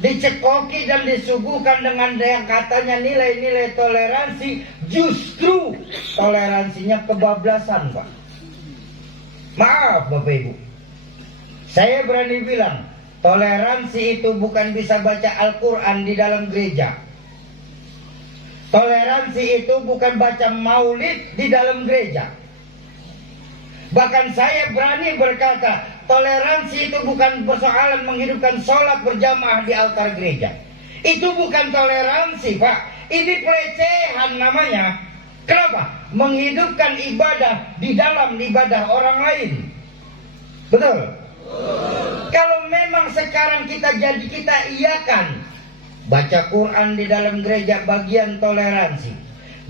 dicekoki dan disuguhkan dengan yang katanya nilai-nilai toleransi, justru toleransinya kebablasan, Pak. Maaf Bapak Ibu, saya berani bilang toleransi itu bukan bisa baca Al-Quran di dalam gereja. Toleransi itu bukan baca maulid di dalam gereja. Bahkan saya berani berkata, toleransi itu bukan persoalan menghidupkan sholat berjamaah di altar gereja. Itu bukan toleransi, Pak. Ini pelecehan namanya. Kenapa? Menghidupkan ibadah di dalam ibadah orang lain. Betul? Kalau memang sekarang kita iakan baca Quran di dalam gereja bagian toleransi,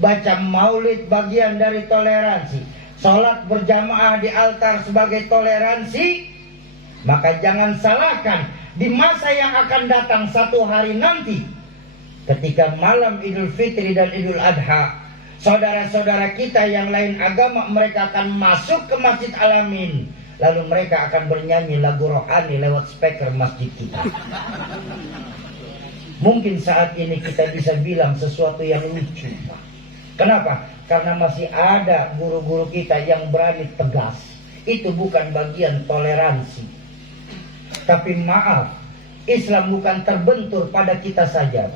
baca maulid bagian dari toleransi, sholat berjamaah di altar sebagai toleransi, maka jangan salahkan di masa yang akan datang satu hari nanti, ketika malam Idul Fitri dan Idul Adha, saudara-saudara kita yang lain agama mereka akan masuk ke Masjid Al-Amin, lalu mereka akan bernyanyi lagu rohani lewat speaker masjid kita. Mungkin saat ini kita bisa bilang sesuatu yang lucu. Kenapa? Karena masih ada guru-guru kita yang berani tegas. Itu bukan bagian toleransi. Tapi maaf, Islam bukan terbentur pada kita saja.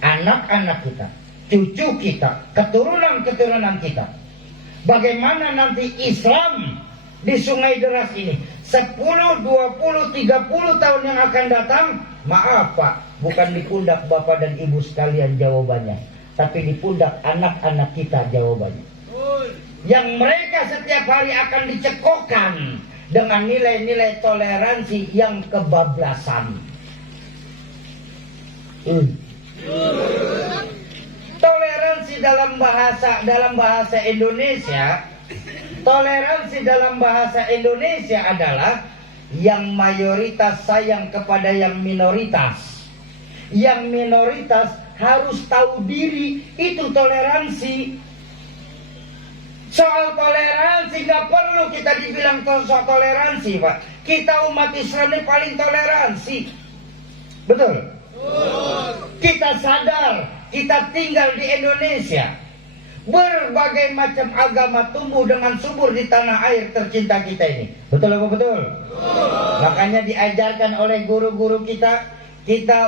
Anak-anak kita, cucu kita, keturunan-keturunan kita. Bagaimana nanti Islam di Sungai Deras ini 10, 20, 30 tahun yang akan datang? Maaf Pak, bukan di pundak Bapak dan Ibu sekalian jawabannya, tapi di pundak anak-anak kita jawabannya. Yang mereka setiap hari akan dicekokkan dengan nilai-nilai toleransi yang kebablasan. Toleransi dalam bahasa Indonesia, toleransi dalam bahasa Indonesia adalah yang mayoritas sayang kepada yang minoritas. Yang minoritas harus tahu diri, itu toleransi. Soal toleransi nggak perlu kita dibilang soal toleransi, Pak. Kita umat Islam ini paling toleransi. Betul? Kita sadar kita tinggal di Indonesia. Berbagai macam agama tumbuh dengan subur di tanah air tercinta kita ini. Betul apa betul? Makanya diajarkan oleh guru-guru kita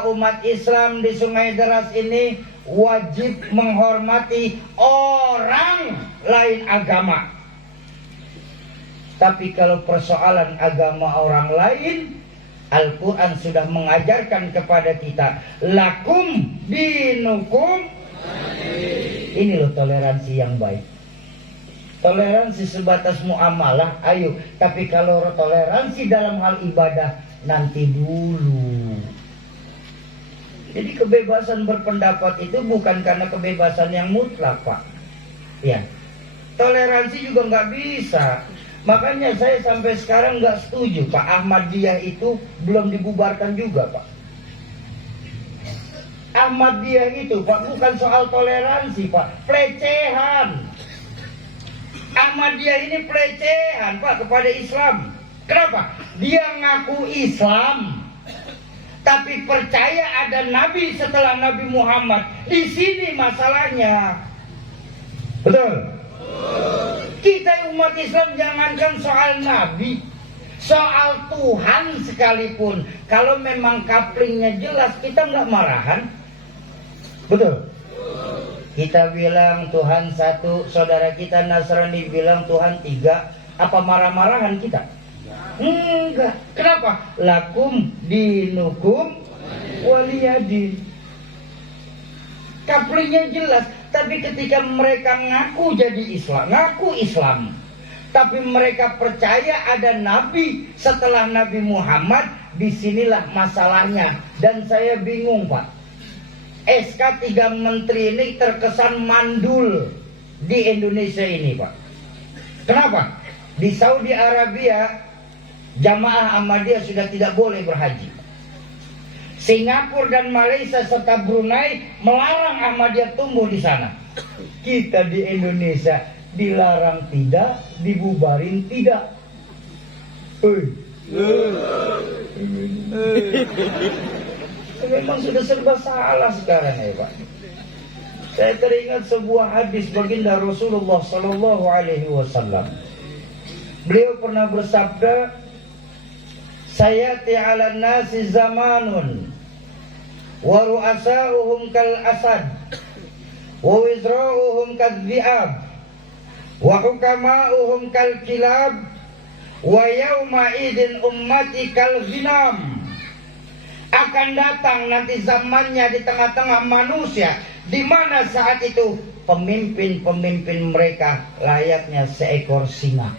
umat Islam di Sungai Deras ini wajib menghormati orang lain agama. Tapi kalau persoalan agama orang lain, Al-Quran sudah mengajarkan kepada kita, lakum dinukum. Ini loh toleransi yang baik. Toleransi sebatas muamalah, ayo. Tapi kalau toleransi dalam hal ibadah, nanti dulu. Jadi kebebasan berpendapat itu bukan karena kebebasan yang mutlak, Pak. Ya, toleransi juga nggak bisa. Makanya saya sampai sekarang nggak setuju, Pak. Ahmadiyah itu belum dibubarkan juga, Pak. Ahmadiyah itu, Pak, bukan soal toleransi, Pak. Pelecehan. Ahmadiyah ini pelecehan, Pak, kepada Islam. Kenapa? Dia ngaku Islam, tapi percaya ada Nabi setelah Nabi Muhammad. Di sini masalahnya. Betul? Kita umat Islam jangankan soal Nabi, soal Tuhan sekalipun, kalau memang kaplingnya jelas, kita nggak marahan. Betul? Kita bilang Tuhan satu, saudara kita Nasrani bilang Tuhan tiga, apa marah-marahan kita? Enggak. Kenapa? Lakum dinukum waliyadin. Kaplingnya jelas. Tapi ketika mereka ngaku jadi Islam, ngaku Islam, tapi mereka percaya ada Nabi setelah Nabi Muhammad, disinilah masalahnya. Dan saya bingung, Pak. SK 3 menteri ini terkesan mandul di Indonesia ini, Pak. Kenapa? Di Saudi Arabia, jamaah Ahmadiyah sudah tidak boleh berhaji. Singapura dan Malaysia serta Brunei melarang Ahmadiyah tumbuh di sana. Kita di Indonesia dilarang tidak, dibubarin tidak. Memang sudah serba salah sekarang ya, Pak. Saya teringat sebuah hadis baginda Rasulullah Sallallahu Alaihi Wasallam. Beliau pernah bersabda, sayati 'ala nasi zamanun wa ru'asa'uhum kal asad wa wizra'uhum kal dhi'ab wa hukama'uhum kal kilab wa yawma idin ummati kal ghinam. Akan datang nanti zamannya di tengah-tengah manusia, di mana saat itu pemimpin-pemimpin mereka layaknya seekor singa.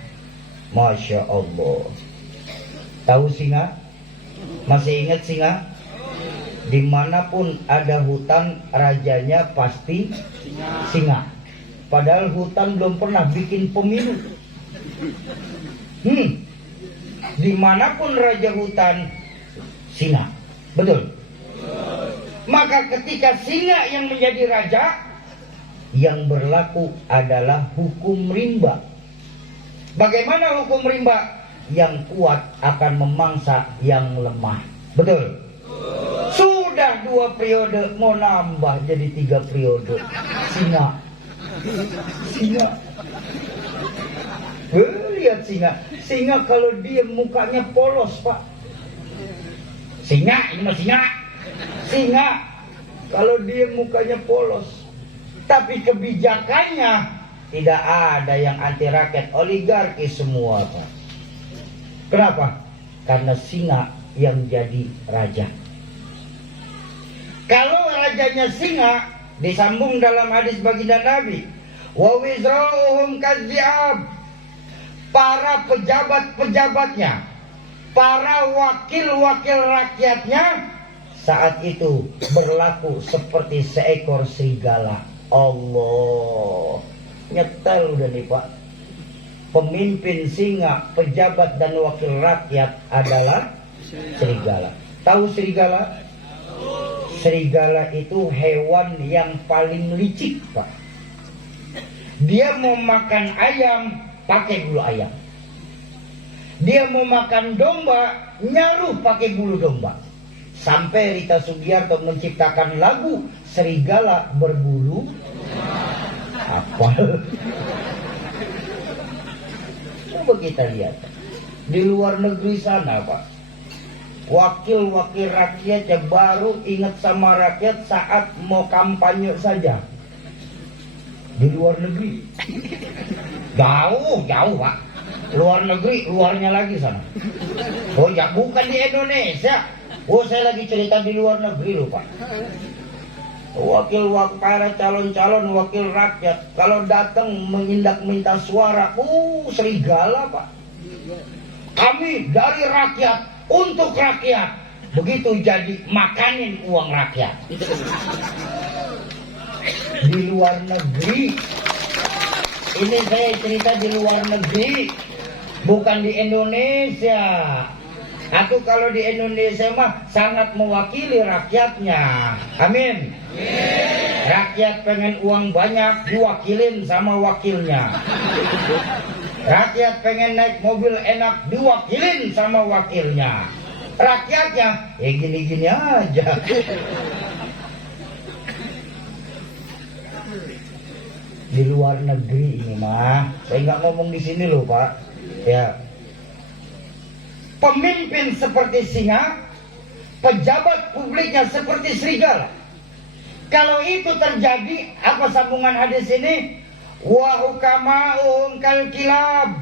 Masya Allah. Tahu singa? Masih ingat singa? Dimanapun ada hutan, rajanya pasti singa. Padahal hutan belum pernah bikin pemilu. Dimanapun raja hutan, singa. Betul? Maka ketika singa yang menjadi raja, yang berlaku adalah hukum rimba. Bagaimana hukum rimba? Yang kuat akan memangsa yang lemah. Betul? Sudah 2 periode, mau nambah jadi 3 periode. Singa. Lihat singa. Singa kalau dia mukanya polos, Pak. Singa, ini mah singa. Singa kalau dia mukanya polos, tapi kebijakannya tidak ada yang anti rakyat, oligarki semua, Pak. Kenapa? Karena singa yang jadi raja. Kalau rajanya singa, disambung dalam hadis baginda Nabi, wa wizra'uhum kadhi'ab. Para pejabat-pejabatnya, para wakil-wakil rakyatnya saat itu berlaku seperti seekor serigala. Allah, nyetel udah nih, Pak. pemimpin singa, pejabat dan wakil rakyat adalah serigala. Tahu serigala? Serigala itu hewan yang paling licik, Pak. Dia mau makan ayam, pakai bulu ayam. Dia mau makan domba, nyaruh pakai bulu domba. Sampai Rita Sugiarto menciptakan lagu Serigala Berbulu Apal. Coba kita lihat di luar negeri sana, Pak, wakil-wakil rakyatnya baru ingat sama rakyat saat mau kampanye saja. Di luar negeri jauh Pak, luar negeri, luarnya lagi sana. Oh ya, bukan di Indonesia. Oh, saya lagi cerita di luar negeri loh, Pak. Para calon-calon wakil rakyat kalau datang mengindak minta suara, serigala, Pak. Kami dari rakyat untuk rakyat. Begitu jadi makanin uang rakyat. Di luar negeri. Ini saya cerita di luar negeri, bukan di Indonesia. Aku kalau di Indonesia mah sangat mewakili rakyatnya. Amin. Rakyat pengen uang banyak, diwakilin sama wakilnya. Rakyat pengen naik mobil enak, diwakilin sama wakilnya. Rakyatnya gini-gini aja. Di luar negeri ini mah, saya nggak ngomong di sini loh, Pak. Ya. Pemimpin seperti singa, pejabat publiknya seperti serigala. Kalau itu terjadi, apa sambungan hadis ini? Wa hukama'uhum kal kilab.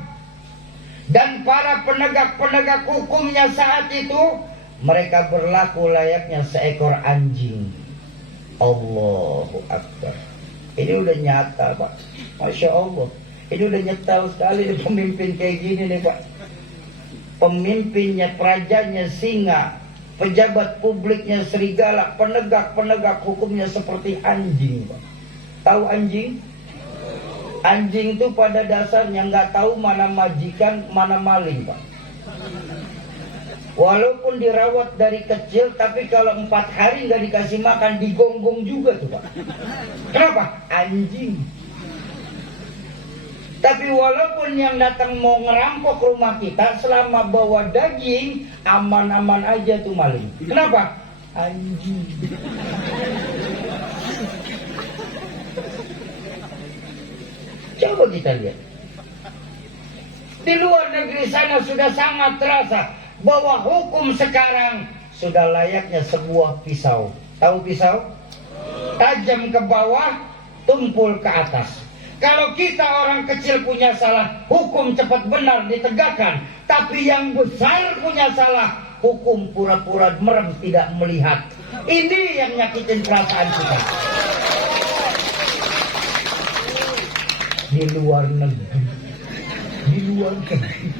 Dan para penegak-penegak hukumnya saat itu, mereka berlaku layaknya seekor anjing. Allahu Akbar. Ini udah nyata, Pak. Masya Allah. Ini udah nyetel sekali nih pemimpin kayak gini nih, Pak. Pemimpinnya, rajanya singa, pejabat publiknya serigala, penegak-penegak hukumnya seperti anjing, Pak. Tahu anjing? Anjing itu pada dasarnya nggak tahu mana majikan, mana maling, Pak. Walaupun dirawat dari kecil, tapi kalau 4 hari nggak dikasih makan, digonggong juga tuh, Pak. Kenapa? Anjing. Tapi walaupun yang datang mau ngerampok rumah kita, selama bawa daging, aman-aman aja tuh maling. Kenapa? Anjing. Coba kita lihat. Di luar negeri sana sudah sangat terasa bahwa hukum sekarang sudah layaknya sebuah pisau. Tahu pisau? Tajam ke bawah, tumpul ke atas. Kalau kita orang kecil punya salah, hukum cepat benar ditegakkan. Tapi yang besar punya salah, hukum pura-pura merem tidak melihat. Ini yang nyakitin perasaan kita. Di luar negeri. Di luar negeri.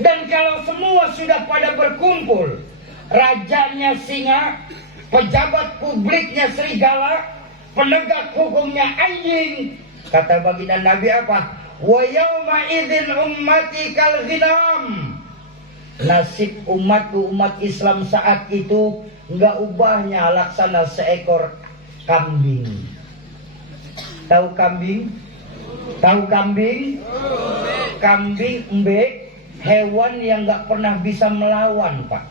Dan kalau semua sudah pada berkumpul, rajanya singa, pejabat publiknya serigala, penegak hukumnya anjing, kata baginda Nabi apa? Wa yauma idzin ummati kal ghinam. Nasib umatku, umat Islam saat itu enggak ubahnya laksana seekor kambing. Tahu kambing? Tahu kambing? Kambing embe, hewan yang enggak pernah bisa melawan, Pak.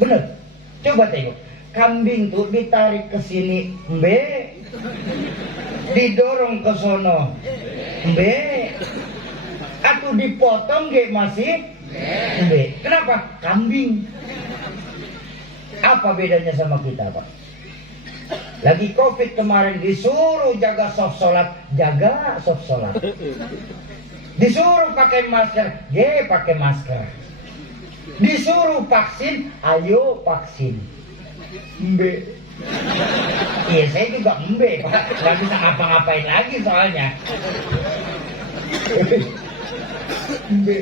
Bener? Coba tengok. Kambing tuh ditarik ke sini, embe, didorong ke sono, embe, atau dipotong ge masih, embe. Kenapa? Kambing. Apa bedanya sama kita, Pak? Lagi COVID kemarin disuruh jaga soft sholat, jaga soft sholat. Disuruh pakai masker, pakai masker. Disuruh vaksin, ayo vaksin. Mbe. Iya, saya juga mbe, Pak. Gak bisa ngapa-ngapain lagi soalnya. Mbe.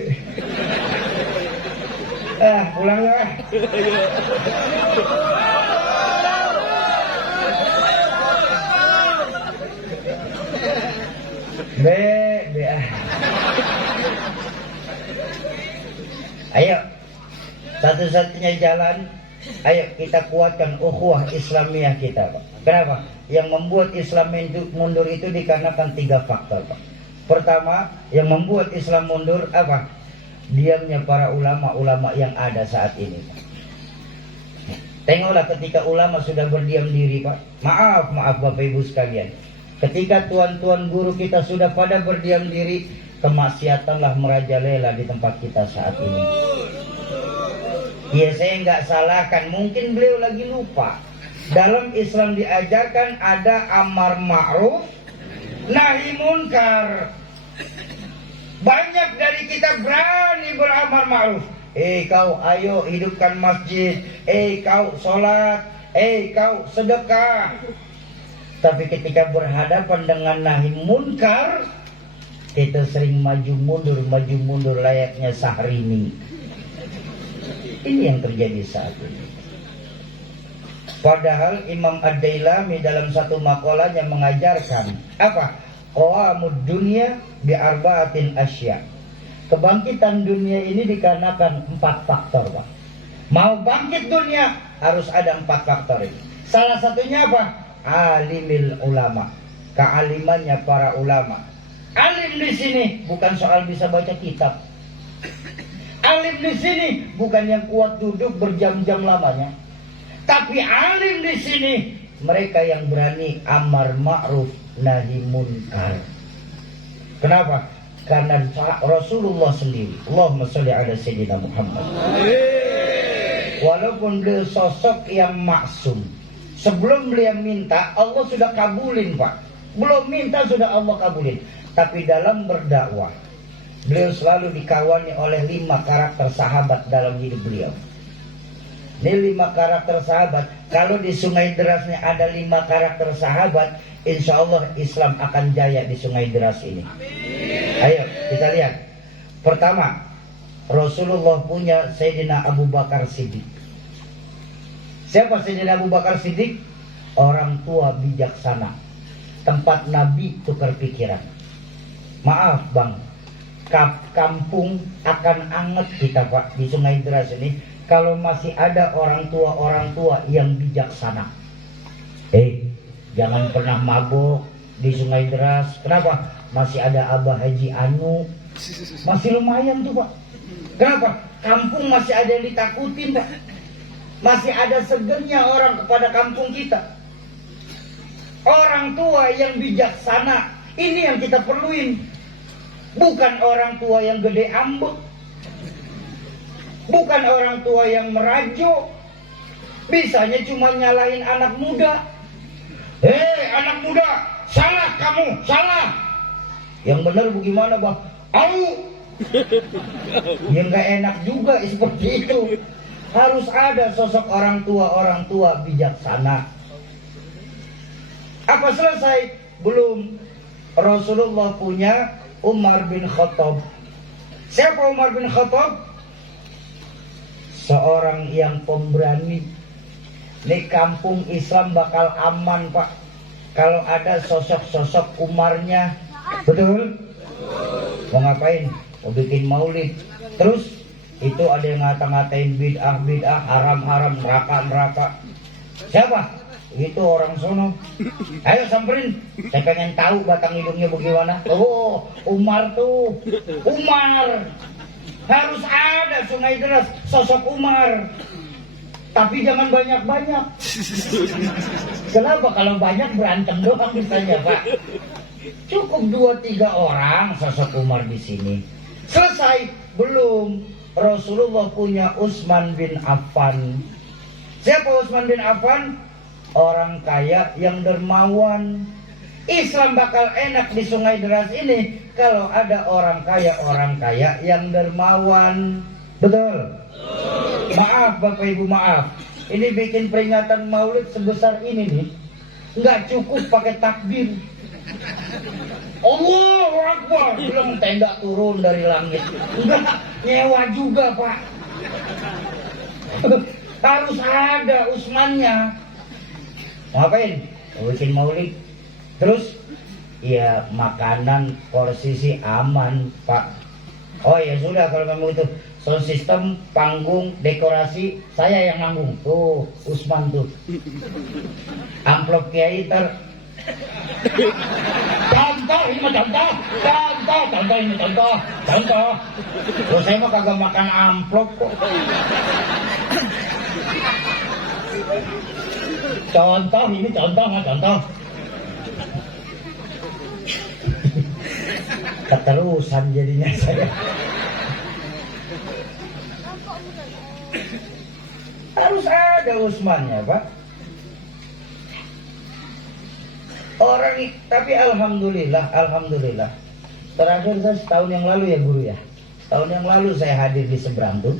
Pulang ya. Mbe. Ayo, satu-satunya jalan, ayo kita kuatkan ukhuwah Islamiyah kita, Pak. Kenapa? Yang membuat Islam mundur itu dikarenakan 3 faktor, Pak. Pertama, yang membuat Islam mundur apa? Diamnya para ulama-ulama yang ada saat ini, Pak. Tengoklah ketika ulama sudah berdiam diri, Pak. Maaf Bapak Ibu sekalian. Ketika tuan-tuan guru kita sudah pada berdiam diri, kemaksiatanlah merajalela di tempat kita saat ini. Ya saya nggak salahkan, mungkin beliau lagi lupa. Dalam Islam diajarkan ada amar ma'ruf, nahi munkar. Banyak dari kita berani beramar ma'ruf. Kau ayo hidupkan masjid. Kau sholat. Kau sedekah. Tapi ketika berhadapan dengan nahi munkar, kita sering maju mundur layaknya Sahrini. Ini yang terjadi saat ini. Padahal Imam Ad-Dailami dalam satu makalahnya mengajarkan apa? Qawamud dunya bi arba'atin asya. Kebangkitan dunia ini dikarenakan 4 faktor, Pak. Mau bangkit dunia harus ada 4 faktor ini. Salah satunya apa? Alimil ulama. Kealimannya para ulama. Alim di sini bukan soal bisa baca kitab. Alim di sini bukan yang kuat duduk berjam-jam lamanya. Tapi alim di sini mereka yang berani amar ma'ruf nahi munkar. Kenapa? Karena Rasulullah sendiri, Allahumma sholli ala sayyidina Muhammad. Walaupun beliau sosok yang maksum, sebelum beliau minta Allah sudah kabulin, Pak. Belum minta sudah Allah kabulin. Tapi dalam berdakwah beliau selalu dikawani oleh 5 karakter sahabat dalam hidup beliau. Ini 5 karakter sahabat. Kalau di Sungai Derasnya ada 5 karakter sahabat, insya Allah Islam akan jaya di Sungai Deras ini. Ayo kita lihat. Pertama, Rasulullah punya Sayyidina Abu Bakar Siddiq. Siapa Sayyidina Abu Bakar Siddiq? Orang tua bijaksana. Tempat Nabi tukar pikiran. Maaf Bang, kampung akan anget kita Pak di Sungai Deras ini kalau masih ada orang tua yang bijaksana. Jangan pernah mabuk di Sungai Deras. Kenapa? Masih ada Abah Haji Anu. Masih lumayan tuh Pak. Kenapa? Kampung masih ada yang ditakutin Pak. Masih ada segernya orang kepada kampung kita. Orang tua yang bijaksana, ini yang kita perluin. Bukan orang tua yang gede ambek. Bukan orang tua yang merajuk. Bisanya cuma nyalahin anak muda. Anak muda, salah kamu, salah. Yang benar bagaimana Bang? Ya nggak enak juga seperti itu. Harus ada sosok orang tua bijaksana. Apa selesai? Belum. Rasulullah punya Umar bin Khattab. Siapa Umar bin Khattab? Seorang yang pemberani. Ini kampung Islam bakal aman Pak kalau ada sosok-sosok Umarnya. Betul? Mau ngapain? Mau bikin maulid. Terus itu ada yang ngata-ngatain bid'ah, haram, neraka. Siapa? Itu orang sono. Ayo samperin. Saya pengen tahu batang hidungnya bagaimana. Oh, Umar tuh. Umar. Harus ada Sungai Deras sosok Umar. Tapi jangan banyak-banyak. Kenapa? Kalau banyak berantem doang misalnya Pak. Cukup 2-3 orang sosok Umar di sini. Selesai? Belum. Rasulullah punya Utsman bin Affan. Siapa Utsman bin Affan? Orang kaya yang dermawan. Islam bakal enak di Sungai Deras ini kalau ada orang kaya yang dermawan. Betul? Maaf Bapak Ibu, maaf. Ini bikin peringatan maulid sebesar ini nih, nggak cukup pakai takbir. Allahu Akbar, belum tenda turun dari langit. Enggak, nyewa juga Pak. Harus ada Utsmannya. Ngapain? Bikin maulid. Terus ya makanan porsi sih aman Pak. Oh ya sudah, kalau memang itu sound system, panggung, dekorasi, saya yang nanggung. Tuh, Usman tuh. Amplop kiai ntar. Contoh, ini mah contoh ini contoh. Terus saya mah kagak makan amplop kok. Contoh, ini contoh. Keterusan jadinya saya. Harus ada Usmannya, Pak. Tapi alhamdulillah. Terakhir saya setahun yang lalu ya guru ya. Setahun yang lalu saya hadir di seberang tuh.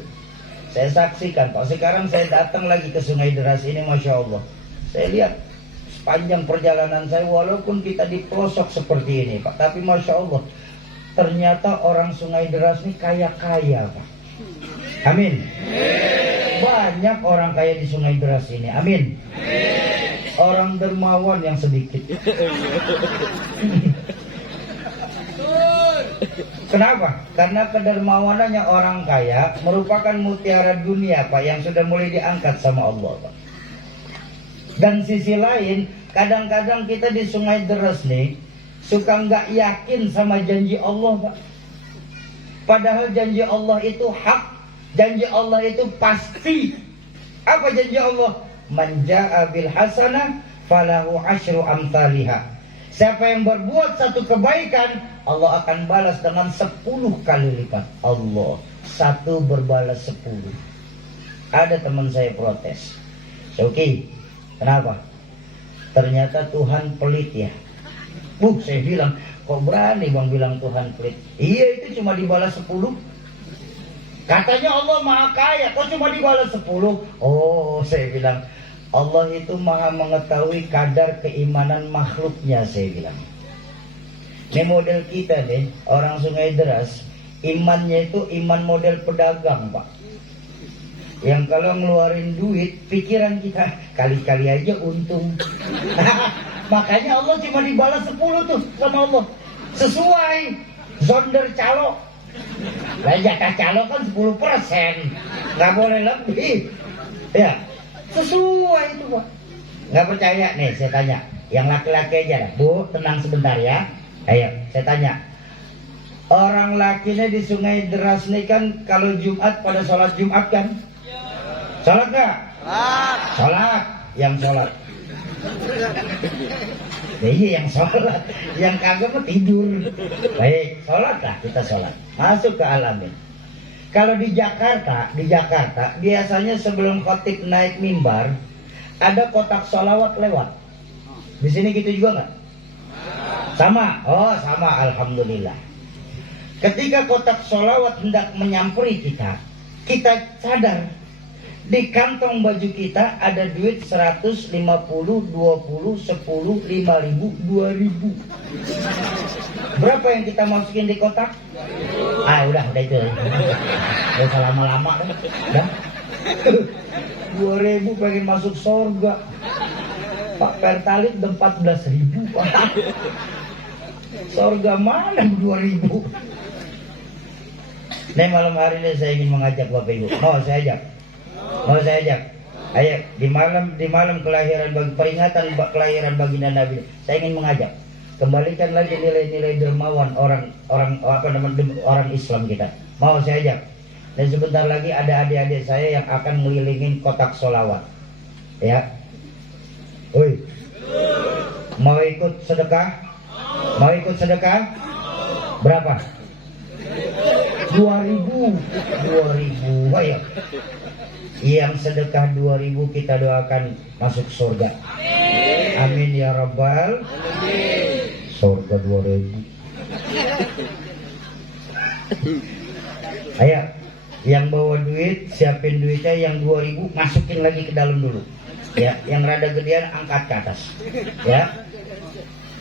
Saya saksikan, Pak. Sekarang saya datang lagi ke Sungai Deras ini, Masya Allah. Saya lihat sepanjang perjalanan saya, walaupun kita di pelosok seperti ini, Pak. Tapi Masya Allah, ternyata orang Sungai Deras ini kaya-kaya, Pak. Amin. Banyak orang kaya di Sungai Deras ini. Amin. Orang dermawan yang sedikit. Kenapa? Karena kedermawanannya orang kaya merupakan mutiara dunia, Pak, yang sudah mulai diangkat sama Allah, Pak. Dan sisi lain, kadang-kadang kita di Sungai Deras nih suka nggak yakin sama janji Allah, Pak. Padahal janji Allah itu hak, janji Allah itu pasti. Apa janji Allah? Man jaa bil hasanah falahu asyru amsalihha. Siapa yang berbuat satu kebaikan, Allah akan balas dengan 10 kali lipat. Allah, satu berbalas 10. Ada teman saya protes. Oke, kenapa? Ternyata Tuhan pelit ya. Saya bilang, kok berani bang bilang Tuhan pelit? Iya, itu cuma dibalas 10. Katanya Allah maha kaya, kok cuma dibalas 10? Oh, saya bilang, Allah itu maha mengetahui kadar keimanan makhluknya, saya bilang. Ini model kita deh, orang Sungai Deras, imannya itu iman model pedagang, Pak. Yang kalau ngeluarin duit, pikiran kita kali-kali aja untung. Makanya Allah cuma dibalas 10 tuh sama Allah. Sesuai zonder calo. Lah jatah calo kan 10%, nggak boleh lebih. Ya, sesuai itu, Pak. Nggak percaya nih, saya tanya. Yang laki-laki aja lah. Bu, tenang sebentar ya. Ayo, saya tanya. Orang lakinya di Sungai Deras nih kan kalau Jumat pada sholat Jumat kan? Sholat nggak? Sholat. Yang sholat. Iya, yang sholat. Yang kagak mah tidur. Baik, sholat lah, kita sholat. Masuk ke alamin. Kalau di Jakarta biasanya sebelum khotib naik mimbar ada kotak sholawat lewat. Di sini gitu juga nggak? Sama? Oh, sama, alhamdulillah. Ketika kotak sholawat hendak menyamperi kita sadar di kantong baju kita ada duit 100, 50, 20, 10, 5.000, 2.000. Berapa yang kita masukin di kotak? Udah itu. Gak usah lama-lama kan. Udah. 2.000 pengen masuk surga. Pak Pertalite udah 14.000. Surga mana 2.000? Nih malam hari ini saya ingin mengajak Bapak Ibu. Mau saya ajak. Ayo di malam kelahiran peringatan kelahiran baginda Nabi. Saya ingin mengajak. Kembalikan lagi nilai-nilai dermawan orang Islam kita. Mau saya ajak. Dan sebentar lagi ada adik-adik saya yang akan ngelilingin kotak sholawat. Ya. Woi. Mau ikut sedekah? Berapa? 2.000. Ayo. Yang sedekah 2.000 kita doakan masuk surga. Amin ya rabbal. Surga 2.000. Ayo, yang bawa duit siapin duitnya, yang 2.000 masukin lagi ke dalam dulu. Ya, yang rada gedean angkat ke atas. Ya.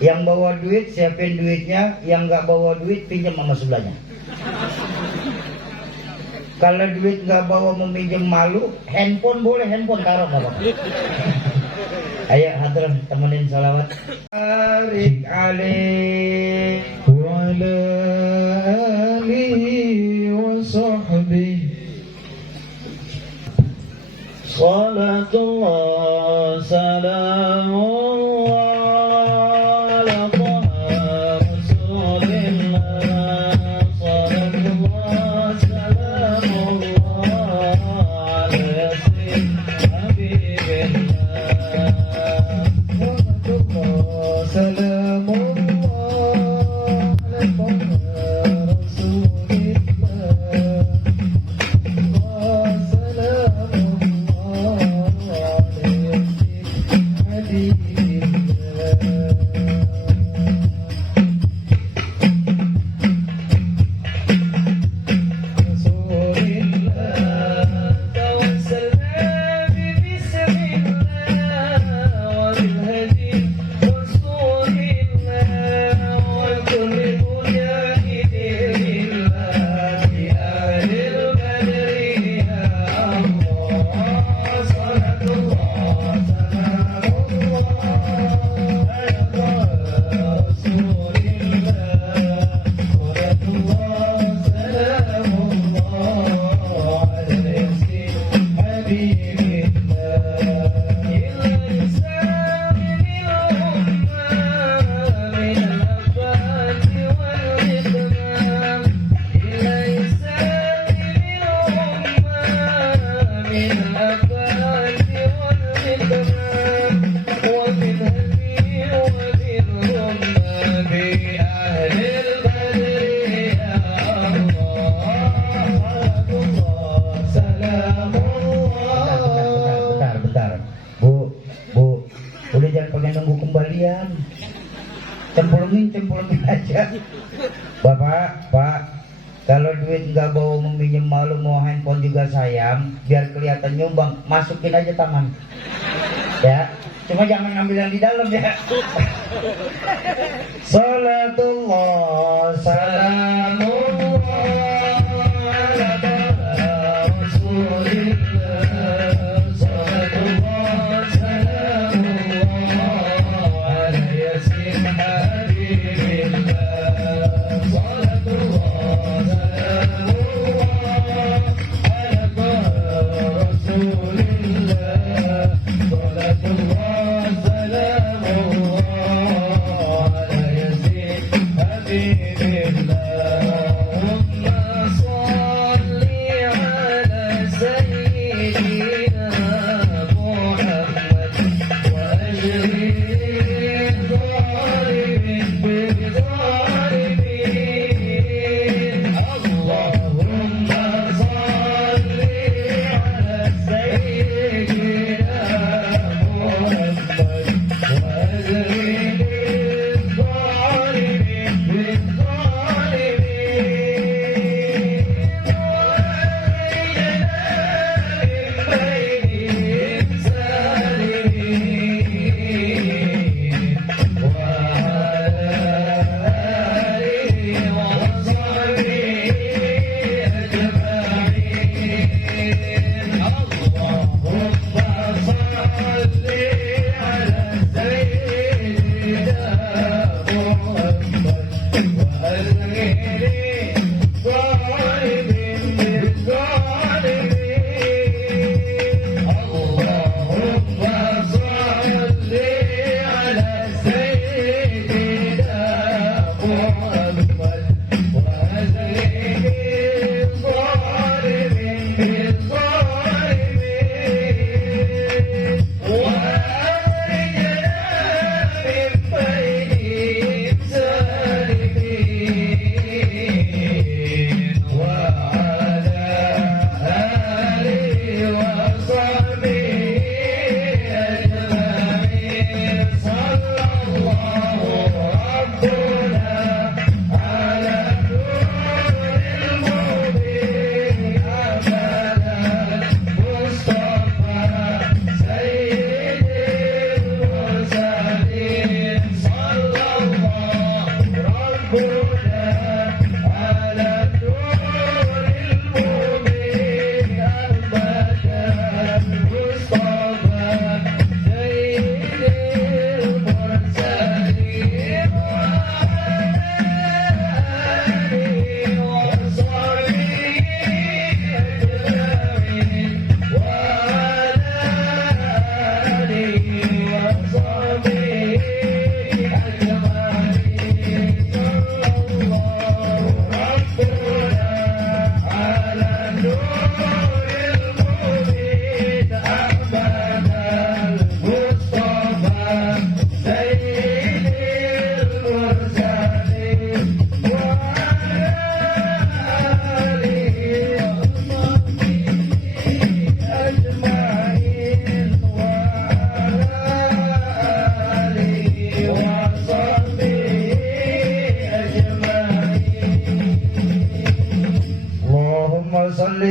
Yang bawa duit siapin duitnya, yang nggak bawa duit pinjam sama sebelahnya. Kalau duit nggak bawa meminjam malu, handphone boleh, handphone taruh nggak apa-apa. Ayo hadirin temenin salawat. Barik alaihi wa ala alihi Salatullah salamullah ala taha rasulillah. Salatullah salamullah ala yasin habibillah. Salatullah salamullah ala taha rasulillah. Cemplungin aja. Bapak, Pak, kalau duit nggak bawa meminjam malu, mau handphone juga sayang, biar kelihatan nyumbang, masukin aja tangan. Ya, cuma jangan ngambil yang di dalam ya. Salatullah salamullah ala rasulillah. Salatullah salamullah ala yasin habibillah. Salatullah salamullah ala rasulillah. Salatullah salamullah ala yasin habibillah.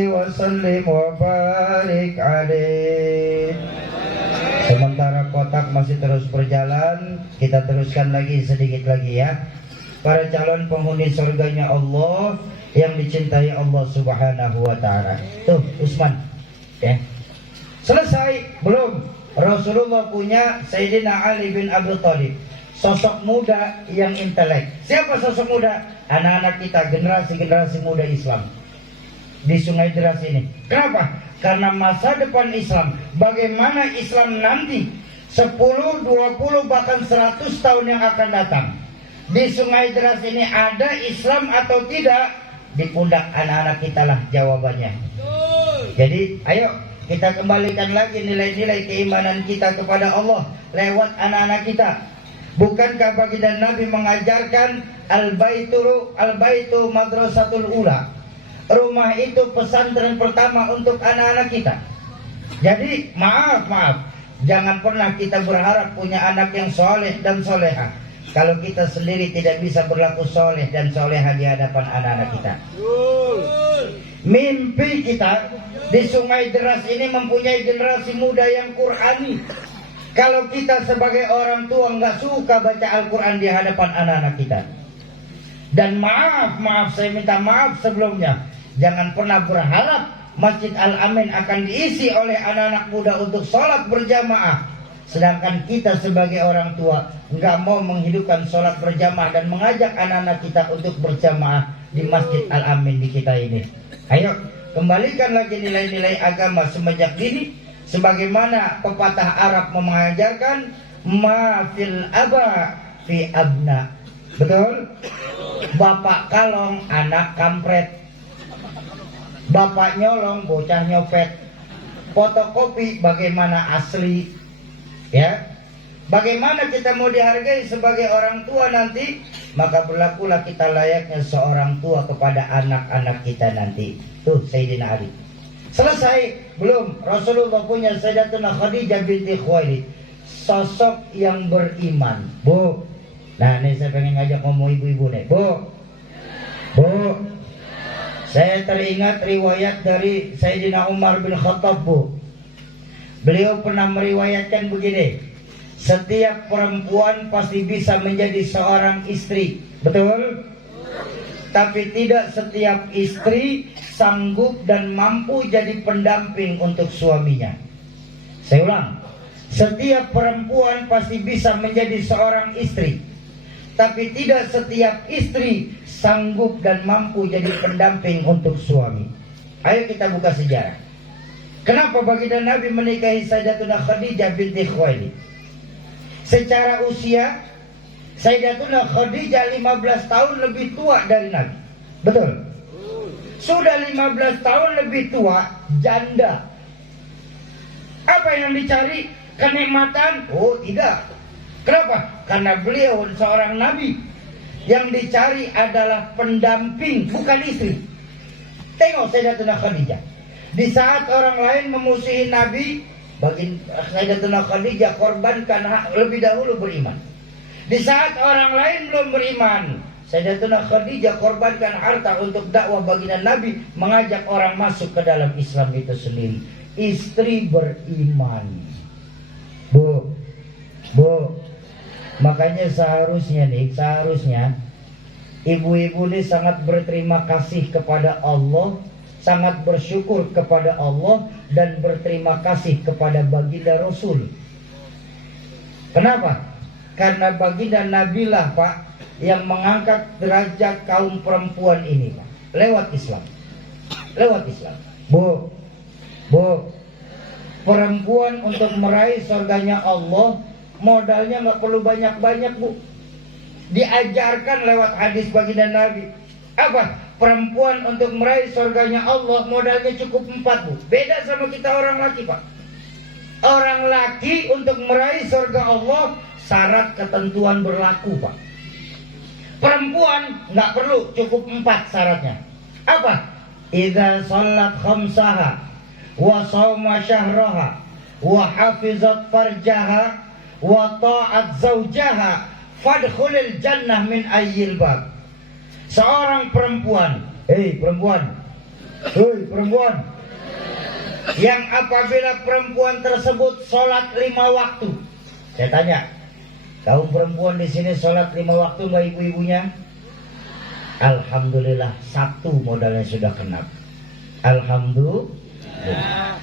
salli wa sallim wa barik alaih. Sementara kotak masih terus berjalan, kita teruskan lagi sedikit lagi ya. Para calon penghuni surganya Allah yang dicintai Allah Subhanahu wa taala. Tuh, Usman. Ya. Selesai? Belum. Rasulullah punya Sayyidina Ali bin Abi Thalib. Sosok muda yang intelek. Siapa sosok muda? Anak-anak kita, generasi-generasi muda Islam di Sungai Deras ini. Kenapa? Karena masa depan Islam, bagaimana Islam nanti 10, 20, bahkan 100 tahun yang akan datang. Di Sungai Deras ini ada Islam atau tidak? Di pundak anak-anak kita lah jawabannya. Jadi ayo kita kembalikan lagi nilai-nilai keimanan kita kepada Allah lewat anak-anak kita. Bukankah baginda Nabi mengajarkan al-baitu madrasatul ula? Rumah itu pesantren pertama untuk anak-anak kita. Jadi maaf, jangan pernah kita berharap punya anak yang soleh dan soleha kalau kita sendiri tidak bisa berlaku soleh dan soleha di hadapan anak-anak kita. Mimpi kita di Sungai Deras ini mempunyai generasi muda yang Qurani. Kalau kita sebagai orang tua nggak suka baca Al-Quran di hadapan anak-anak kita, dan maaf, saya minta maaf sebelumnya, jangan pernah berharap Masjid Al-Amin akan diisi oleh anak-anak muda untuk sholat berjamaah, sedangkan kita sebagai orang tua nggak mau menghidupkan sholat berjamaah dan mengajak anak-anak kita untuk berjamaah di Masjid Al-Amin di kita ini. Ayo kembalikan lagi nilai-nilai agama semenjak dini, sebagaimana pepatah Arab mengajarkan ma fil aba fi abna. Betul? Bapak kalong, anak kampret. Bapak nyolong, bocah nyopet. Fotokopi bagaimana asli. Ya. Bagaimana kita mau dihargai sebagai orang tua nanti? Maka berlakulah kita layaknya seorang tua kepada anak-anak kita nanti. Tuh Sayyidina Ali. Selesai? Belum. Rasulullah punya Sayyidatuna Khadijah binti Khuwailid, sosok yang beriman. Bu. Nah, ini saya pengen ngajak ngomong ibu-ibu nih. Bu. Saya teringat riwayat dari Sayyidina Umar bin Khattab, Bu. Beliau pernah meriwayatkan begini, setiap perempuan pasti bisa menjadi seorang istri. Betul? Tapi tidak setiap istri sanggup dan mampu jadi pendamping untuk suaminya. Saya ulang, setiap perempuan pasti bisa menjadi seorang istri, tapi tidak setiap istri sanggup dan mampu jadi pendamping untuk suami. Ayo kita buka sejarah. Kenapa baginda Nabi menikahi Sayyidatuna Khadijah binti Khuwailid? Secara usia, Sayyidatuna Khadijah 15 tahun lebih tua dari Nabi. Betul? Sudah 15 tahun lebih tua, janda. Apa yang dicari? Kenikmatan? Oh tidak. Kenapa? Karena beliau seorang Nabi. Yang dicari adalah pendamping, bukan istri. Tengok Sayyidatuna Khadijah. Di saat orang lain memusuhi Nabi, Sayyidatuna Khadijah korbankan lebih dahulu beriman. Di saat orang lain belum beriman, Sayyidatuna Khadijah korbankan harta untuk dakwah baginda Nabi, mengajak orang masuk ke dalam Islam itu sendiri. Istri beriman. Bu. Makanya seharusnya ibu-ibu ini sangat berterima kasih kepada Allah, sangat bersyukur kepada Allah, dan berterima kasih kepada baginda Rasul. Kenapa? Karena baginda Nabi lah, Pak, yang mengangkat derajat kaum perempuan ini, Pak, lewat Islam. Bu, perempuan untuk meraih surganya Allah modalnya nggak perlu banyak-banyak, Bu. Diajarkan lewat hadis baginda Nabi. Apa? Perempuan untuk meraih surganya Allah modalnya cukup 4, Bu. Beda sama kita orang laki, Pak. Orang laki untuk meraih surga Allah syarat ketentuan berlaku, Pak. Perempuan nggak perlu, cukup 4 syaratnya. Apa? Idza shallat khamsaha wa shawma syahraha wa hafizat farjaha wa ta'at zaujaha fadkhulil jannah min ayyil bab. Seorang perempuan, perempuan, Hei perempuan, yang apabila perempuan tersebut sholat 5 waktu. Saya tanya, kaum perempuan di sini sholat 5 waktu nggak ibu-ibunya? Alhamdulillah, 1 modalnya sudah genap. Alhamdulillah.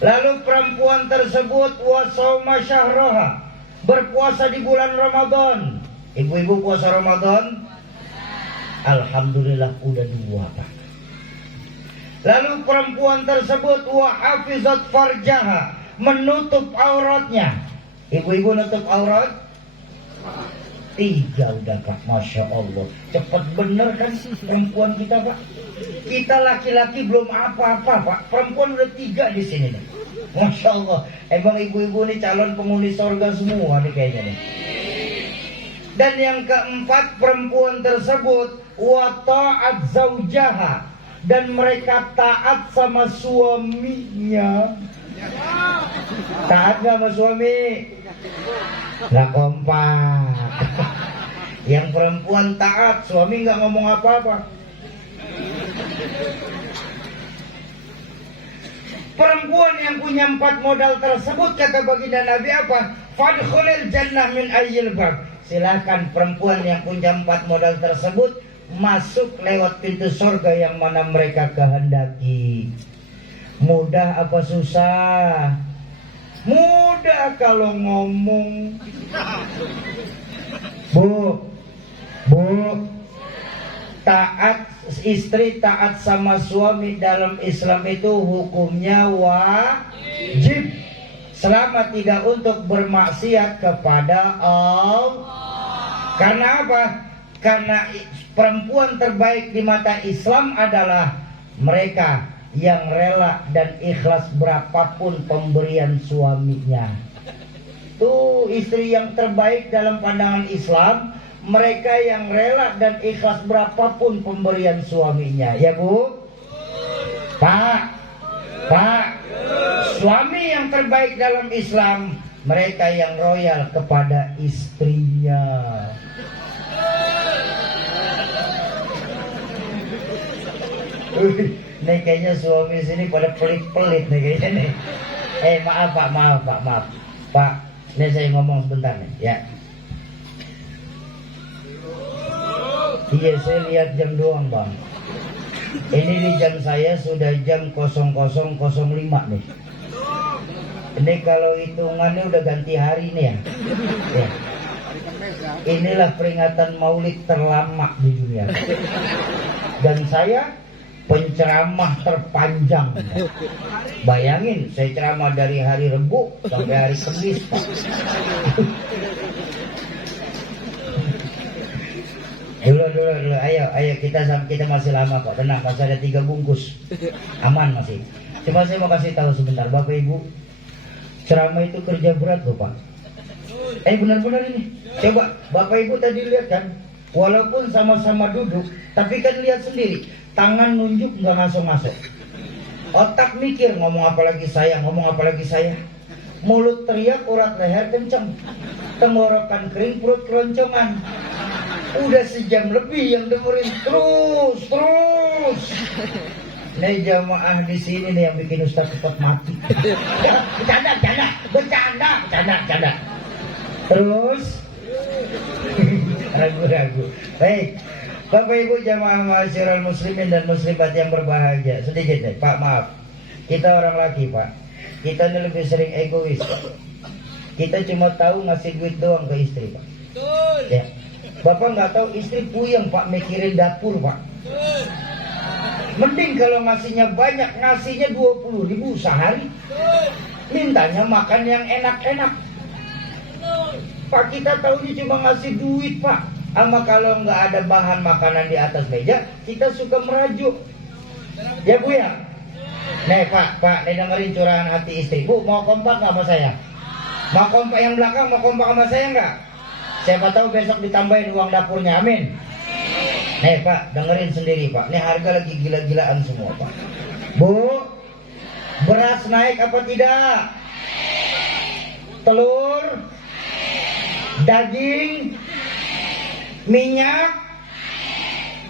Lalu perempuan tersebut wasauma syahroha, berpuasa di bulan Ramadan. Ibu-ibu puasa Ramadan? Alhamdulillah udah 2 Pak. Lalu perempuan tersebut wa hafizat farjaha, menutup auratnya. Ibu-ibu nutup aurat? 3 udah Pak, Masya Allah. Cepet bener kan perempuan kita Pak. Kita laki-laki belum apa-apa Pak, perempuan udah 3 di sini nih. Masya Allah. Emang ibu-ibu nih calon penghuni sorga semua nih kayaknya nih. Dan yang keempat, perempuan tersebut wa ta'at zaujaha, dan mereka taat sama suaminya. Taat gak sama suami? Gak kompak. Yang perempuan taat, suami gak ngomong apa-apa. Perempuan yang punya 4 modal tersebut, kata baginda Nabi apa? Fadkhulil jannah min ayyil bab. Silakan perempuan yang punya 4 modal tersebut masuk lewat pintu surga yang mana mereka kehendaki. Mudah apa susah? Mudah kalau ngomong. Bu, taat istri, taat sama suami dalam Islam itu hukumnya wajib, selama tidak untuk bermaksiat kepada Allah. Karena apa? Karena perempuan terbaik di mata Islam adalah mereka yang rela dan ikhlas berapapun pemberian suaminya. Tuh istri yang terbaik dalam pandangan Islam, mereka yang rela dan ikhlas berapapun pemberian suaminya. Ya Bu? Pak, suami yang terbaik dalam Islam, mereka yang royal kepada istrinya. Nih kayaknya suami sini pada pelit-pelit nih kayaknya nih. Maaf Pak. Pak, nih saya ngomong sebentar nih ya. Iya, saya lihat jam doang Bang. Ini di jam saya sudah jam 00.05 nih. Ini kalau hitungannya udah ganti hari nih ya. Inilah peringatan Maulid terlama di dunia. Dan saya penceramah terpanjang. Bayangin, saya ceramah dari hari Rebu sampai hari Kamis Pak. Dulu, ayo kita masih lama kok, tenang, masih ada 3 bungkus, aman masih. Cuma saya mau kasih tahu sebentar, Bapak Ibu, ceramah itu kerja berat loh Pak. Benar-benar ini, coba Bapak Ibu tadi lihat kan, walaupun sama-sama duduk, tapi kan lihat sendiri, tangan nunjuk nggak masuk-masuk, otak mikir ngomong apa lagi saya, mulut teriak, urat leher kenceng, tenggorokan kering, perut keloncongan. Udah sejam lebih yang dengerin terus. Nih jamaah di sini nih yang bikin Ustaz cepat mati. Bercanda. Terus ragu-ragu. Baik, Bapak Ibu jamaah ma'asyiral muslimin dan muslimat yang berbahagia. Sedikit deh, Pak maaf. Kita orang laki Pak. Kita ini lebih sering egois. Kita cuma tahu ngasih duit doang ke istri Pak. Ya. Bapak nggak tahu istri puyeng Pak mikirin dapur Pak. Mending kalau ngasihnya banyak, ngasihnya 20.000 sehari. Mintanya makan yang enak-enak. Pak kita tahunya cuma ngasih duit Pak. Ama kalau nggak ada bahan makanan di atas meja, kita suka merajuk. Ya Bu ya. Nih Pak, nih dengerin curahan hati istri. Bu mau kompak nggak sama saya? Mau kompak yang belakang, mau kompak sama saya nggak? Siapa tahu besok ditambahin uang dapurnya, amin. Nih Pak, dengerin sendiri Pak. Nih harga lagi gila-gilaan semua Pak. Bu, beras naik apa tidak? Telur, daging, minyak,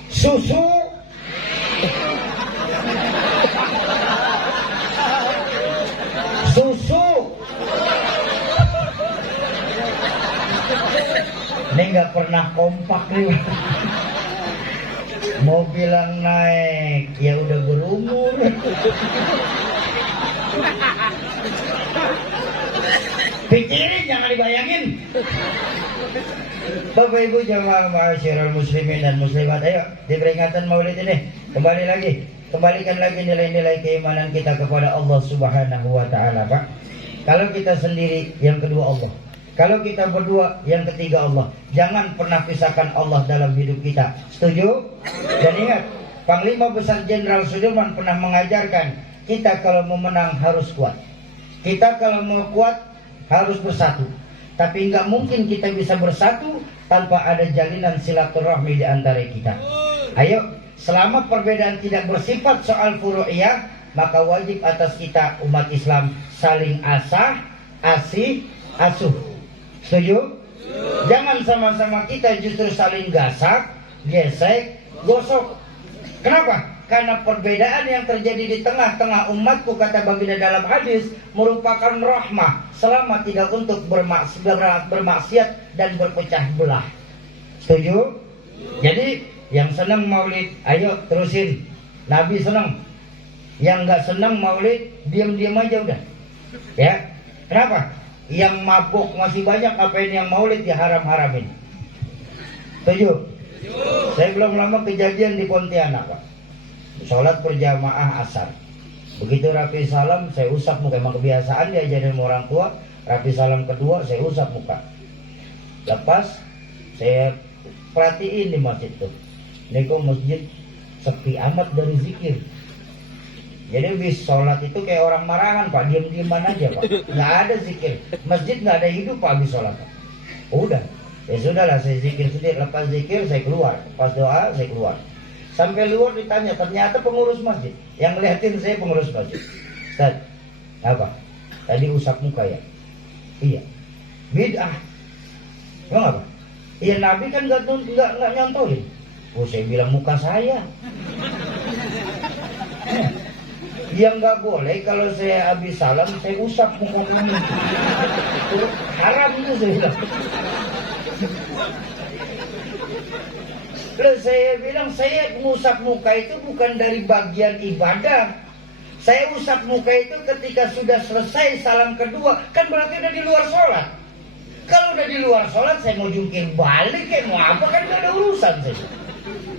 susu, pernah kompak nih. Mau bilang naik, ya udah berumur. Pikirin, jangan dibayangin. Bapak Ibu jamaah ma'asyiral muslimin dan muslimat, ayo di peringatan Maulid ini kembalikan lagi nilai-nilai keimanan kita kepada Allah Subhanahu wa taala, Pak. Kalau kita sendiri, yang kedua Allah. Kalau kita berdua, yang ketiga Allah. Jangan pernah pisahkan Allah dalam hidup kita. Setuju? Dan ingat, Panglima Besar Jenderal Sudirman pernah mengajarkan kita kalau mau menang harus kuat. Kita kalau mau kuat harus bersatu. Tapi nggak mungkin kita bisa bersatu tanpa ada jalinan silaturahmi di antara kita. Ayo, selama perbedaan tidak bersifat soal furu'iyah, maka wajib atas kita umat Islam saling asah, asih, asuh. Setuju? Jangan sama-sama kita justru saling gasak, gesek, gosok. Kenapa? Karena perbedaan yang terjadi di tengah-tengah umatku, kata baginda dalam hadis, merupakan rahmah selama tidak untuk bermaksiat dan berpecah belah. Setuju? Jadi yang senang maulid, ayo terusin. Nabi senang. Yang nggak senang maulid, diam-diam aja udah. Ya, kenapa? Yang mabuk masih banyak, ngapain yang maulid diharam-haramin? Setuju? Saya belum lama kejadian di Pontianak, Pak. Sholat berjamaah asar. Begitu rapi salam, saya usap muka. Emang kebiasaan diajarin sama orang tua. Rapi salam kedua, saya usap muka. Lepas, saya perhatiin di masjid tuh. Ini kok masjid sepi amat dari zikir. Jadi habis sholat itu kayak orang marahan, Pak, diam-diaman aja, Pak. Nggak ada zikir. Masjid nggak ada hidup, Pak, habis sholat, Pak. Udah, ya sudahlah, saya zikir sendiri. Lepas zikir saya keluar, pas doa saya keluar. Sampai luar ditanya, ternyata pengurus masjid. Yang ngeliatin saya pengurus masjid. Ustaz, apa? Tadi usap muka ya? Iya. Bid'ah. Emang apa? Iya, Nabi kan nggak nyontohin. Oh, saya bilang muka saya. Yang nggak boleh kalau saya habis salam saya usap muka ini. Itu haram itu saya bilang. Lalu saya bilang, saya mengusap muka itu bukan dari bagian ibadah. Saya usap muka itu ketika sudah selesai salam kedua, kan berarti udah di luar sholat. Kalau udah di luar sholat, saya mau jungkir balik, kayak mau apa, kan gak ada urusan saya.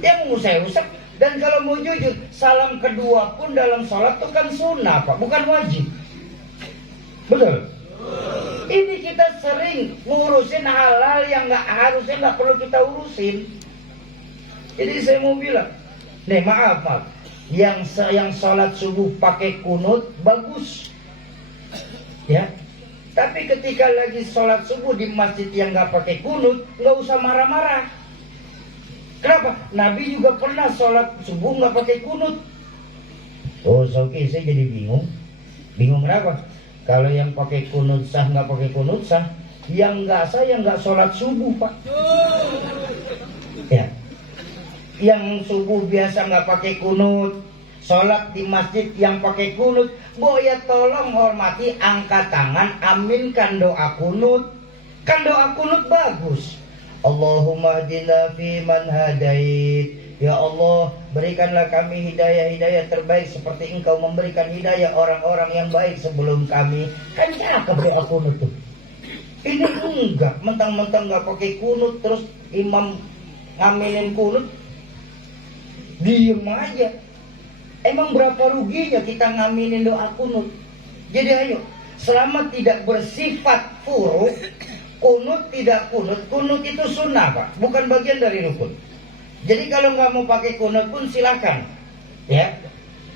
Yang mau saya usap. Dan kalau mau jujur, salam kedua pun dalam sholat itu kan sunnah, Pak, bukan wajib. Betul? Ini kita sering ngurusin hal-hal yang harusnya nggak perlu kita urusin. Jadi saya mau bilang, nih maaf, yang sholat subuh pakai kunut bagus, ya. Tapi ketika lagi sholat subuh di masjid yang nggak pakai kunut, nggak usah marah-marah. Kenapa? Nabi juga pernah sholat subuh nggak pakai kunut. Oh, Soki, saya jadi bingung. Bingung kenapa? Kalau yang pakai kunut sah, nggak pakai kunut sah. Yang nggak sah, yang nggak sholat subuh, Pak. Ya. Yang subuh biasa nggak pakai kunut, sholat di masjid yang pakai kunut. Boya tolong hormati, angkat tangan, aminkan doa kunut. Kan doa kunut bagus. Allahumma hdina fi man hadait. Ya Allah, berikanlah kami hidayah-hidayah terbaik seperti Engkau memberikan hidayah orang-orang yang baik sebelum kami. Kan cakep doa kunut tuh. Ini enggak, mentang-mentang enggak pakai kunut terus imam ngaminin kunut, diem aja. Emang berapa ruginya kita ngaminin doa kunut? Jadi ayo, selama tidak bersifat furu, kunut tidak kunut, kunut itu sunnah, Pak, bukan bagian dari rukun. Jadi kalau nggak mau pakai kunut pun silakan, ya.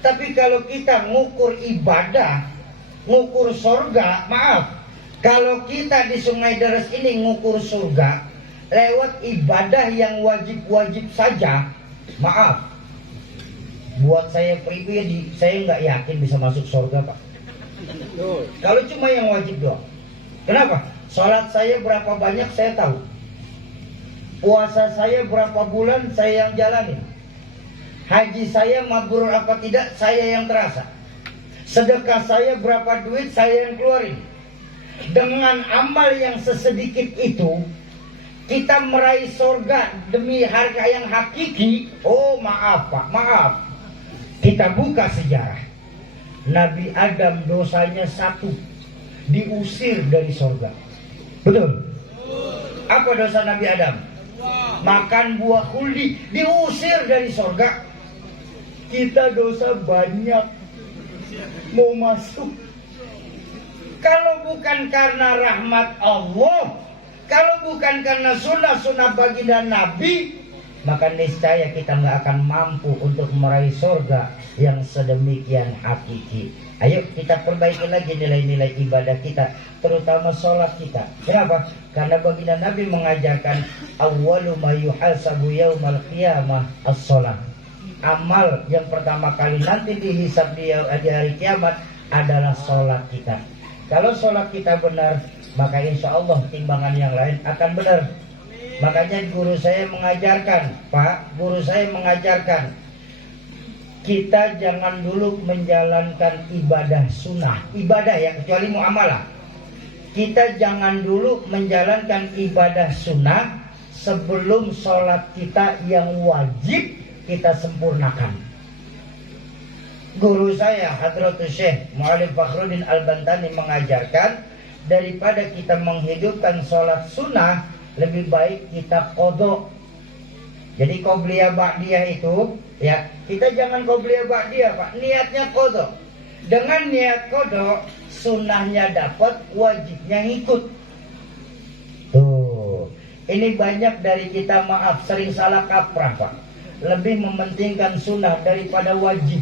Tapi kalau kita ngukur ibadah, ngukur surga, maaf, kalau kita di Sungai Deres ini ngukur surga lewat ibadah yang wajib-wajib saja, maaf, buat saya pribadi, saya nggak yakin bisa masuk surga, Pak. Kalau cuma yang wajib doang. Kenapa? Sholat saya berapa banyak saya tahu. Puasa saya berapa bulan saya yang jalani. Haji saya mabrur apa tidak saya yang terasa. Sedekah saya berapa duit saya yang keluarin. Dengan amal yang sesedikit itu, kita meraih surga demi harga yang hakiki. Oh maaf Pak, maaf. Kita buka sejarah. Nabi Adam dosanya satu, diusir dari surga. Betul? Apa dosa Nabi Adam? Makan buah khuldi, diusir dari surga. Kita dosa banyak, mau masuk. Kalau bukan karena rahmat Allah, kalau bukan karena sunnah-sunnah baginda Nabi, maka niscaya kita nggak akan mampu untuk meraih surga yang sedemikian hakiki. Ayo kita perbaiki lagi nilai-nilai ibadah kita, terutama sholat kita. Kenapa? Karena baginda Nabi mengajarkan awwalu ma yuhasabu yaumal qiyamah as-sholat. Amal yang pertama kali nanti dihisab di hari kiamat adalah sholat kita. Kalau sholat kita benar, maka insya Allah timbangan yang lain akan benar. Makanya guru saya mengajarkan, Pak, guru saya mengajarkan, kita jangan dulu menjalankan ibadah sunnah, ibadah ya, kecuali muamalah. Kita jangan dulu menjalankan ibadah sunnah sebelum sholat kita yang wajib kita sempurnakan. Guru saya Hadratus Syekh Mu'alim Fakhruddin Al-Bantani mengajarkan, daripada kita menghidupkan sholat sunnah, lebih baik kita qadha. Jadi qobliyah ba'diyah itu ya, kita jangan qobliyah ba'diyah Pak, niatnya qadha. Dengan niat qadha, sunnahnya dapat, wajibnya ngikut. Tuh, ini banyak dari kita maaf sering salah kaprah Pak, lebih mementingkan sunnah daripada wajib.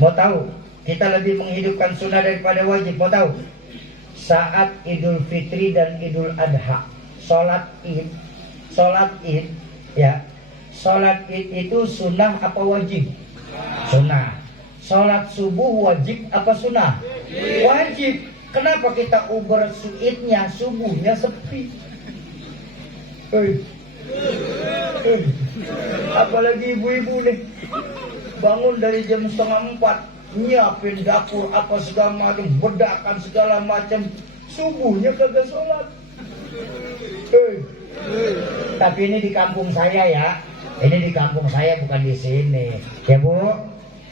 Mau tahu? Kita lebih menghidupkan sunnah daripada wajib. Mau tahu? Saat Idul Fitri dan Idul Adha, sholat id ya, sholat id itu sunnah apa wajib? Sunnah. Sholat subuh wajib apa sunnah? Wajib. Kenapa kita uber idnya, subuhnya sepi? Apalagi ibu-ibu nih, bangun dari jam 3:30, nyiapin dapur apa segala macam, bedakan segala macam, subuhnya kagak sholat. Tapi ini di kampung saya ya, ini di kampung saya bukan di sini ya Bu.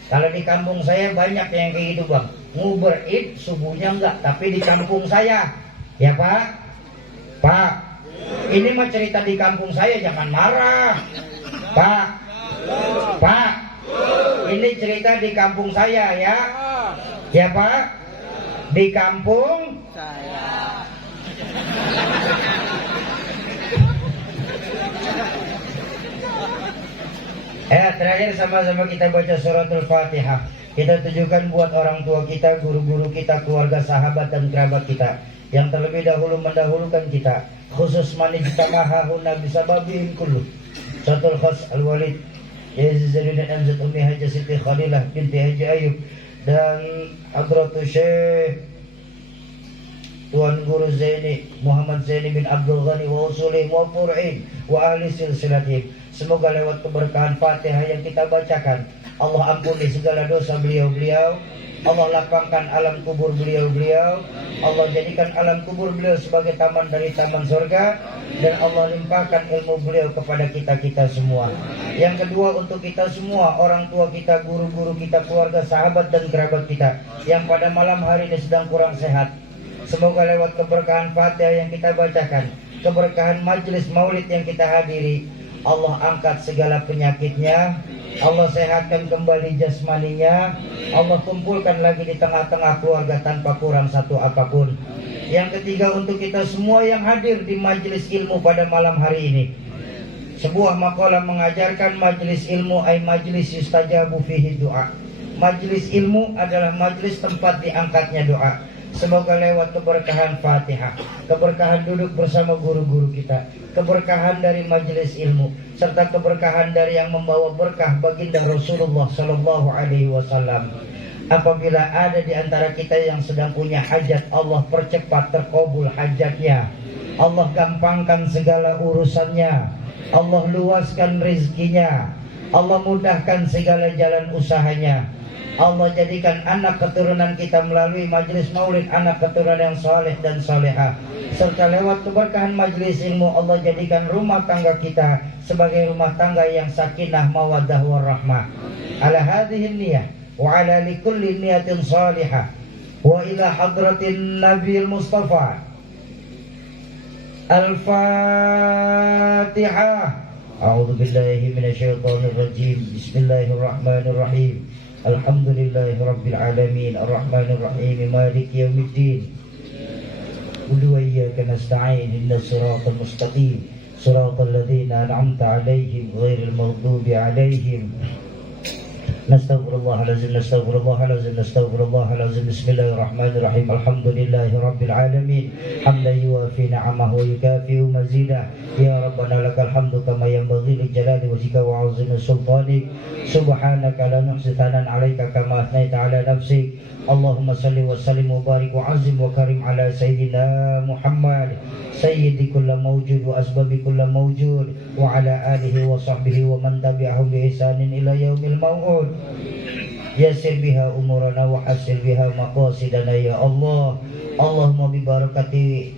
Kalau di kampung saya banyak yang kayak gitu Bang, nguber id subuhnya enggak, tapi di kampung saya ya Pak. Pak, ini mah cerita di kampung saya, jangan marah Pak. Pak, ini cerita di kampung saya ya. Ya Pak, di kampung saya. Terakhir sama-sama kita baca suratul Fatihah. Kita tujukan buat orang tua kita, guru-guru kita, keluarga, sahabat dan kerabat kita yang terlebih dahulu mendahulukan kita, khusus manijtamahahuna bisababihim kullu. Suratul Khas Al-Walid Yazid dan Amzad Umi Haji Siti Khalilah binti Haji Ayub dan Hadratus Syekh Tuan Guru Zaini Muhammad Zaini bin Abdul Ghani wa usulih wa fur'in wa ahli silsilatih. Semoga lewat keberkahan Fatihah yang kita bacakan, Allah ampuni segala dosa beliau-beliau, Allah lapangkan alam kubur beliau-beliau, Allah jadikan alam kubur beliau sebagai taman dari taman surga, dan Allah limpahkan ilmu beliau kepada kita-kita semua. Yang kedua, untuk kita semua, orang tua kita, guru-guru kita, keluarga, sahabat dan kerabat kita yang pada malam hari ini sedang kurang sehat, semoga lewat keberkahan Fatihah yang kita bacakan, keberkahan majelis maulid yang kita hadiri, Allah angkat segala penyakitnya, Allah sehatkan kembali jasmaninya, Allah kumpulkan lagi di tengah-tengah keluarga tanpa kurang satu apapun. Yang ketiga, untuk kita semua yang hadir di majelis ilmu pada malam hari ini, sebuah makalah mengajarkan majelis ilmu ay majelis yustajabu fihi doa. Majelis ilmu adalah majelis tempat diangkatnya doa. Semoga lewat keberkahan Fatihah, keberkahan duduk bersama guru-guru kita, keberkahan dari majelis ilmu, serta keberkahan dari yang membawa berkah baginda Rasulullah Sallallahu Alaihi Wasallam. Apabila ada di antara kita yang sedang punya hajat, Allah percepat terkabul hajatnya, Allah gampangkan segala urusannya, Allah luaskan rezekinya, Allah mudahkan segala jalan usahanya. Allah jadikan anak keturunan kita melalui majelis maulid anak keturunan yang saleh dan salehah. Serta lewat keberkahan majelis ilmu Allah jadikan rumah tangga kita sebagai rumah tangga yang sakinah mawaddah warahmah. Ala hadhihi niyah wa ala likulli niyatin salihah wa ila hadratin Nabi Mustafa. Al-Fatihah. A'udzu billahi minasyaitonir rajim. Bismillahirrahmanirrahim. Alhamdulillahi rabbil alamin arrahmanir rahim maliki yaumiddin. Qul wa iyyaka nasta'in ihdinas siratal mustaqim siratal ladzina an'amta 'alaihim ghairil maghdubi 'alaihim. Nastaghfirullahalazim nastaghfirullahalazim nastaghfirullahalazim. Bismillahirrahmanirrahim. Alhamdulillahi rabbil alamin hamdan yuwafi ni'amahu wa yukafi'u mazidah. Ya Rabbana lakal hamdu kama yanbaghi li jalali wajhika wa 'azimi sultanik. Subhanaka la nuhsi thanan 'alaika kama athnaita 'ala nafsik. Allahumma salli wa sallim wa barik wa 'azim wa karim 'ala sayyidina Muhammad sayyidi kulli mawjud wa asbabi kulli mawjud wa 'ala alihi wa sahbihi wa man tabi'ahum bi ihsanin ila yaumil maw'ud. Yassir biha umurana wa hasil biha maqasidana ya Allah. Allahumma bi barakati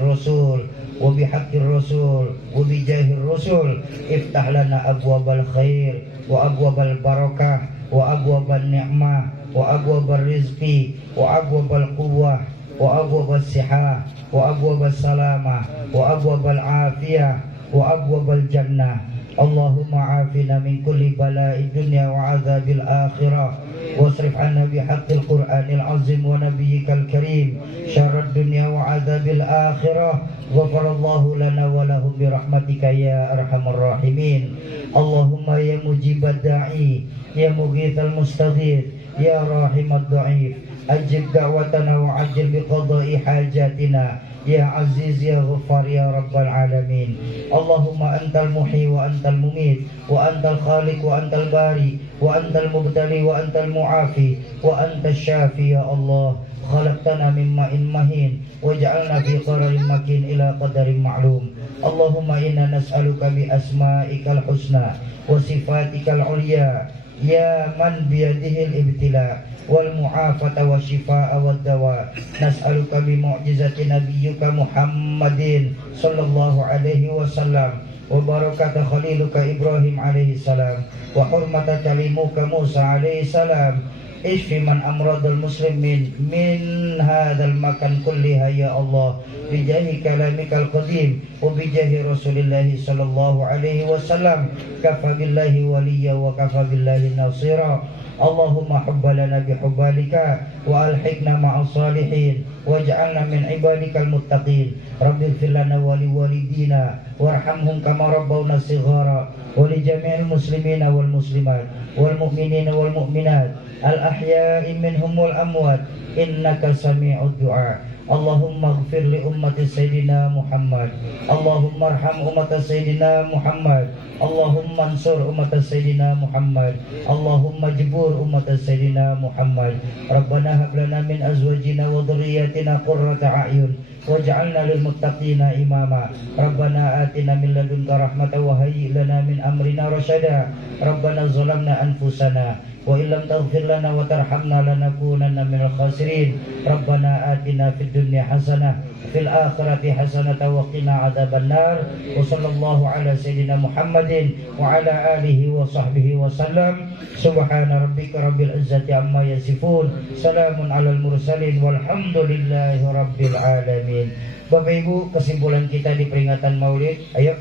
Rasul wa bi haqqir Rasul wa bi jahir Rasul iftah lana abwabal khair wa abwabal barakah wa abwabal ni'mah wa abwabal rizqi wa abwabal quwwah wa abwabal sihah wa abwabal salamah wa abwabal afiyah wa abwabal jannah. Allahumma afina min kulli bala'i dunya wa azabil akhirah wasrif anna bihaqqil Qur'anil azim wa nabiyyikal karim syarrad dunya wa azabil akhirah. Ghafarallahu lana wa lahum birahmatika ya arhamar rahimin. Allahumma ya mujibad da'i ya mughithal mustaghith ya rahimad dha'if ajib da'watana wa ajil biqada'i hajatina ya aziz ya ghaffar ya rabbal alamin. Allahumma antal muhyi wa antal mumit wa antal khaliq wa antal bari wa antal mubtali wa antal muafi wa antal syafi ya Allah. Khalaqtana min ma'in mahin waj'alna fi qararin makin ila qadarin ma'lum. Allahumma inna nas'aluka bi asma'ikal husna wa sifatikal ulya ya man biyadihil ibtila wal mu'afata wa shifaa wa dawa. Nas'aluka bi mu'jizati nabiyyika Muhammadin sallallahu alaihi wasallam wa barakata khaliluka Ibrahim alaihi salam wa hurmata kalimuka Musa alaihi salam. Ishfi man amradal muslimin min hadzal makan kulliha ya Allah bijahi kalamikal qadim wa bijahi Rasulillahi sallallahu alaihi wasallam. Kafa billahi waliya wa kafa billahi nasira. Allahumma hubbalana bihubbalika wa alhiqna ma'as salihin waj'alna min ibadikal muttaqin. Rabbighfir lana wa liwalidina warhamhum kama rabbawna shighara wa li jami'il muslimina wal muslimat wal mu'minina wal mu'minat al ahya'i minhum wal amwat innaka sami'ud du'a. Allahumma ighfir li ummati sayyidina Muhammad. Allahumma arham ummata sayyidina Muhammad. Allahumma ansur ummata sayyidina Muhammad. Allahumma jibur ummata sayyidina Muhammad. Rabbana hab lana min azwajina wa dhurriyyatina qurrata a'yun waj'alna lil muttaqina imama. Rabbana atina min ladunka rahmatan wa hayyi lana min amrina rasyada. Rabbana zalamna anfusana wa illam taghfir lana wa tarhamna lanakunanna minal khasirin. Rabbana atina fid dunya hasanah fil akhirati hasanah wa qina adzabannar. Wa sallallahu ala sayyidina Muhammadin wa ala alihi wa sahbihi wa sallam. Subhana rabbika rabbil izzati amma yasifun. Salamun alal mursalin walhamdulillahi rabbil alamin. Bapak Ibu, kesimpulan kita di peringatan Maulid. Ayo,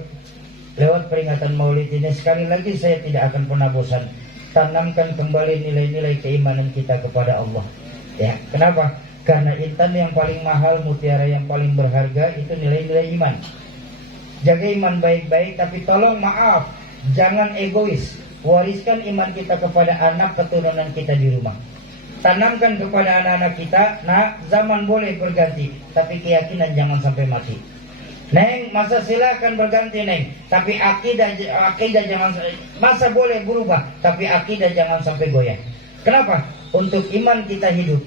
lewat peringatan Maulid ini sekali lagi saya tidak akan pernah bosan tanamkan kembali nilai-nilai keimanan kita kepada Allah. Ya, kenapa? Karena intan yang paling mahal, mutiara yang paling berharga itu nilai-nilai iman. Jaga iman baik-baik, tapi tolong maaf, jangan egois. Wariskan iman kita kepada anak keturunan kita di rumah. Tanamkan kepada anak-anak kita, nah zaman boleh berganti, tapi keyakinan jangan sampai mati. Neng, masa silakan berganti Neng, tapi akidah jangan, masa boleh berubah, tapi akidah jangan sampai goyah. Kenapa? Untuk iman kita hidup.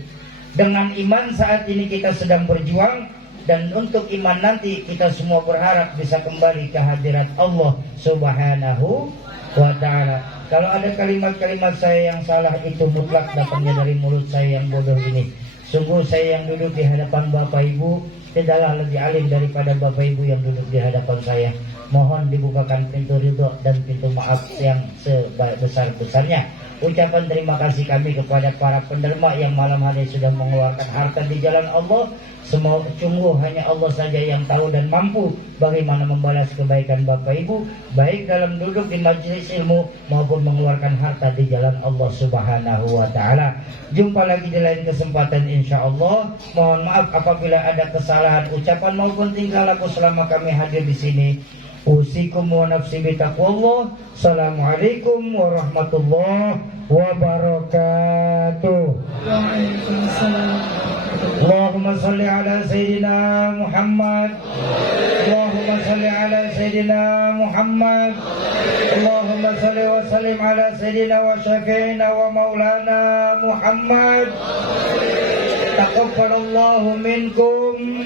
Dengan iman saat ini kita sedang berjuang, dan untuk iman nanti kita semua berharap bisa kembali ke hadirat Allah Subhanahu wa ta'ala. Kalau ada kalimat-kalimat saya yang salah itu mutlak datangnya dari mulut saya yang bodoh ini. Sungguh saya yang duduk di hadapan Bapak Ibu tidaklah lebih alim daripada Bapak Ibu yang duduk di hadapan saya. Mohon dibukakan pintu ridho dan pintu maaf yang sebesar-besarnya. Ucapan terima kasih kami kepada para penderma yang malam hari sudah mengeluarkan harta di jalan Allah. Semua sungguh hanya Allah saja yang tahu dan mampu bagaimana membalas kebaikan Bapak Ibu, baik dalam duduk di majelis ilmu maupun mengeluarkan harta di jalan Allah Subhanahu wa taala. Jumpa lagi di lain kesempatan insyaallah. Mohon maaf apabila ada kesalahan ucapan maupun tingkah laku selama kami hadir di sini. Usikum wa nafsi bitaqwallah. Assalamualaikum warahmatullahi wabarakatuh. Allahumma salli ala Sayyidina Muhammad. Allahumma salli ala Sayyidina Muhammad. Allahumma salli wa sallim ala Sayyidina wa syafi'ina wa maulana Muhammad. Taqabbalallahu minkum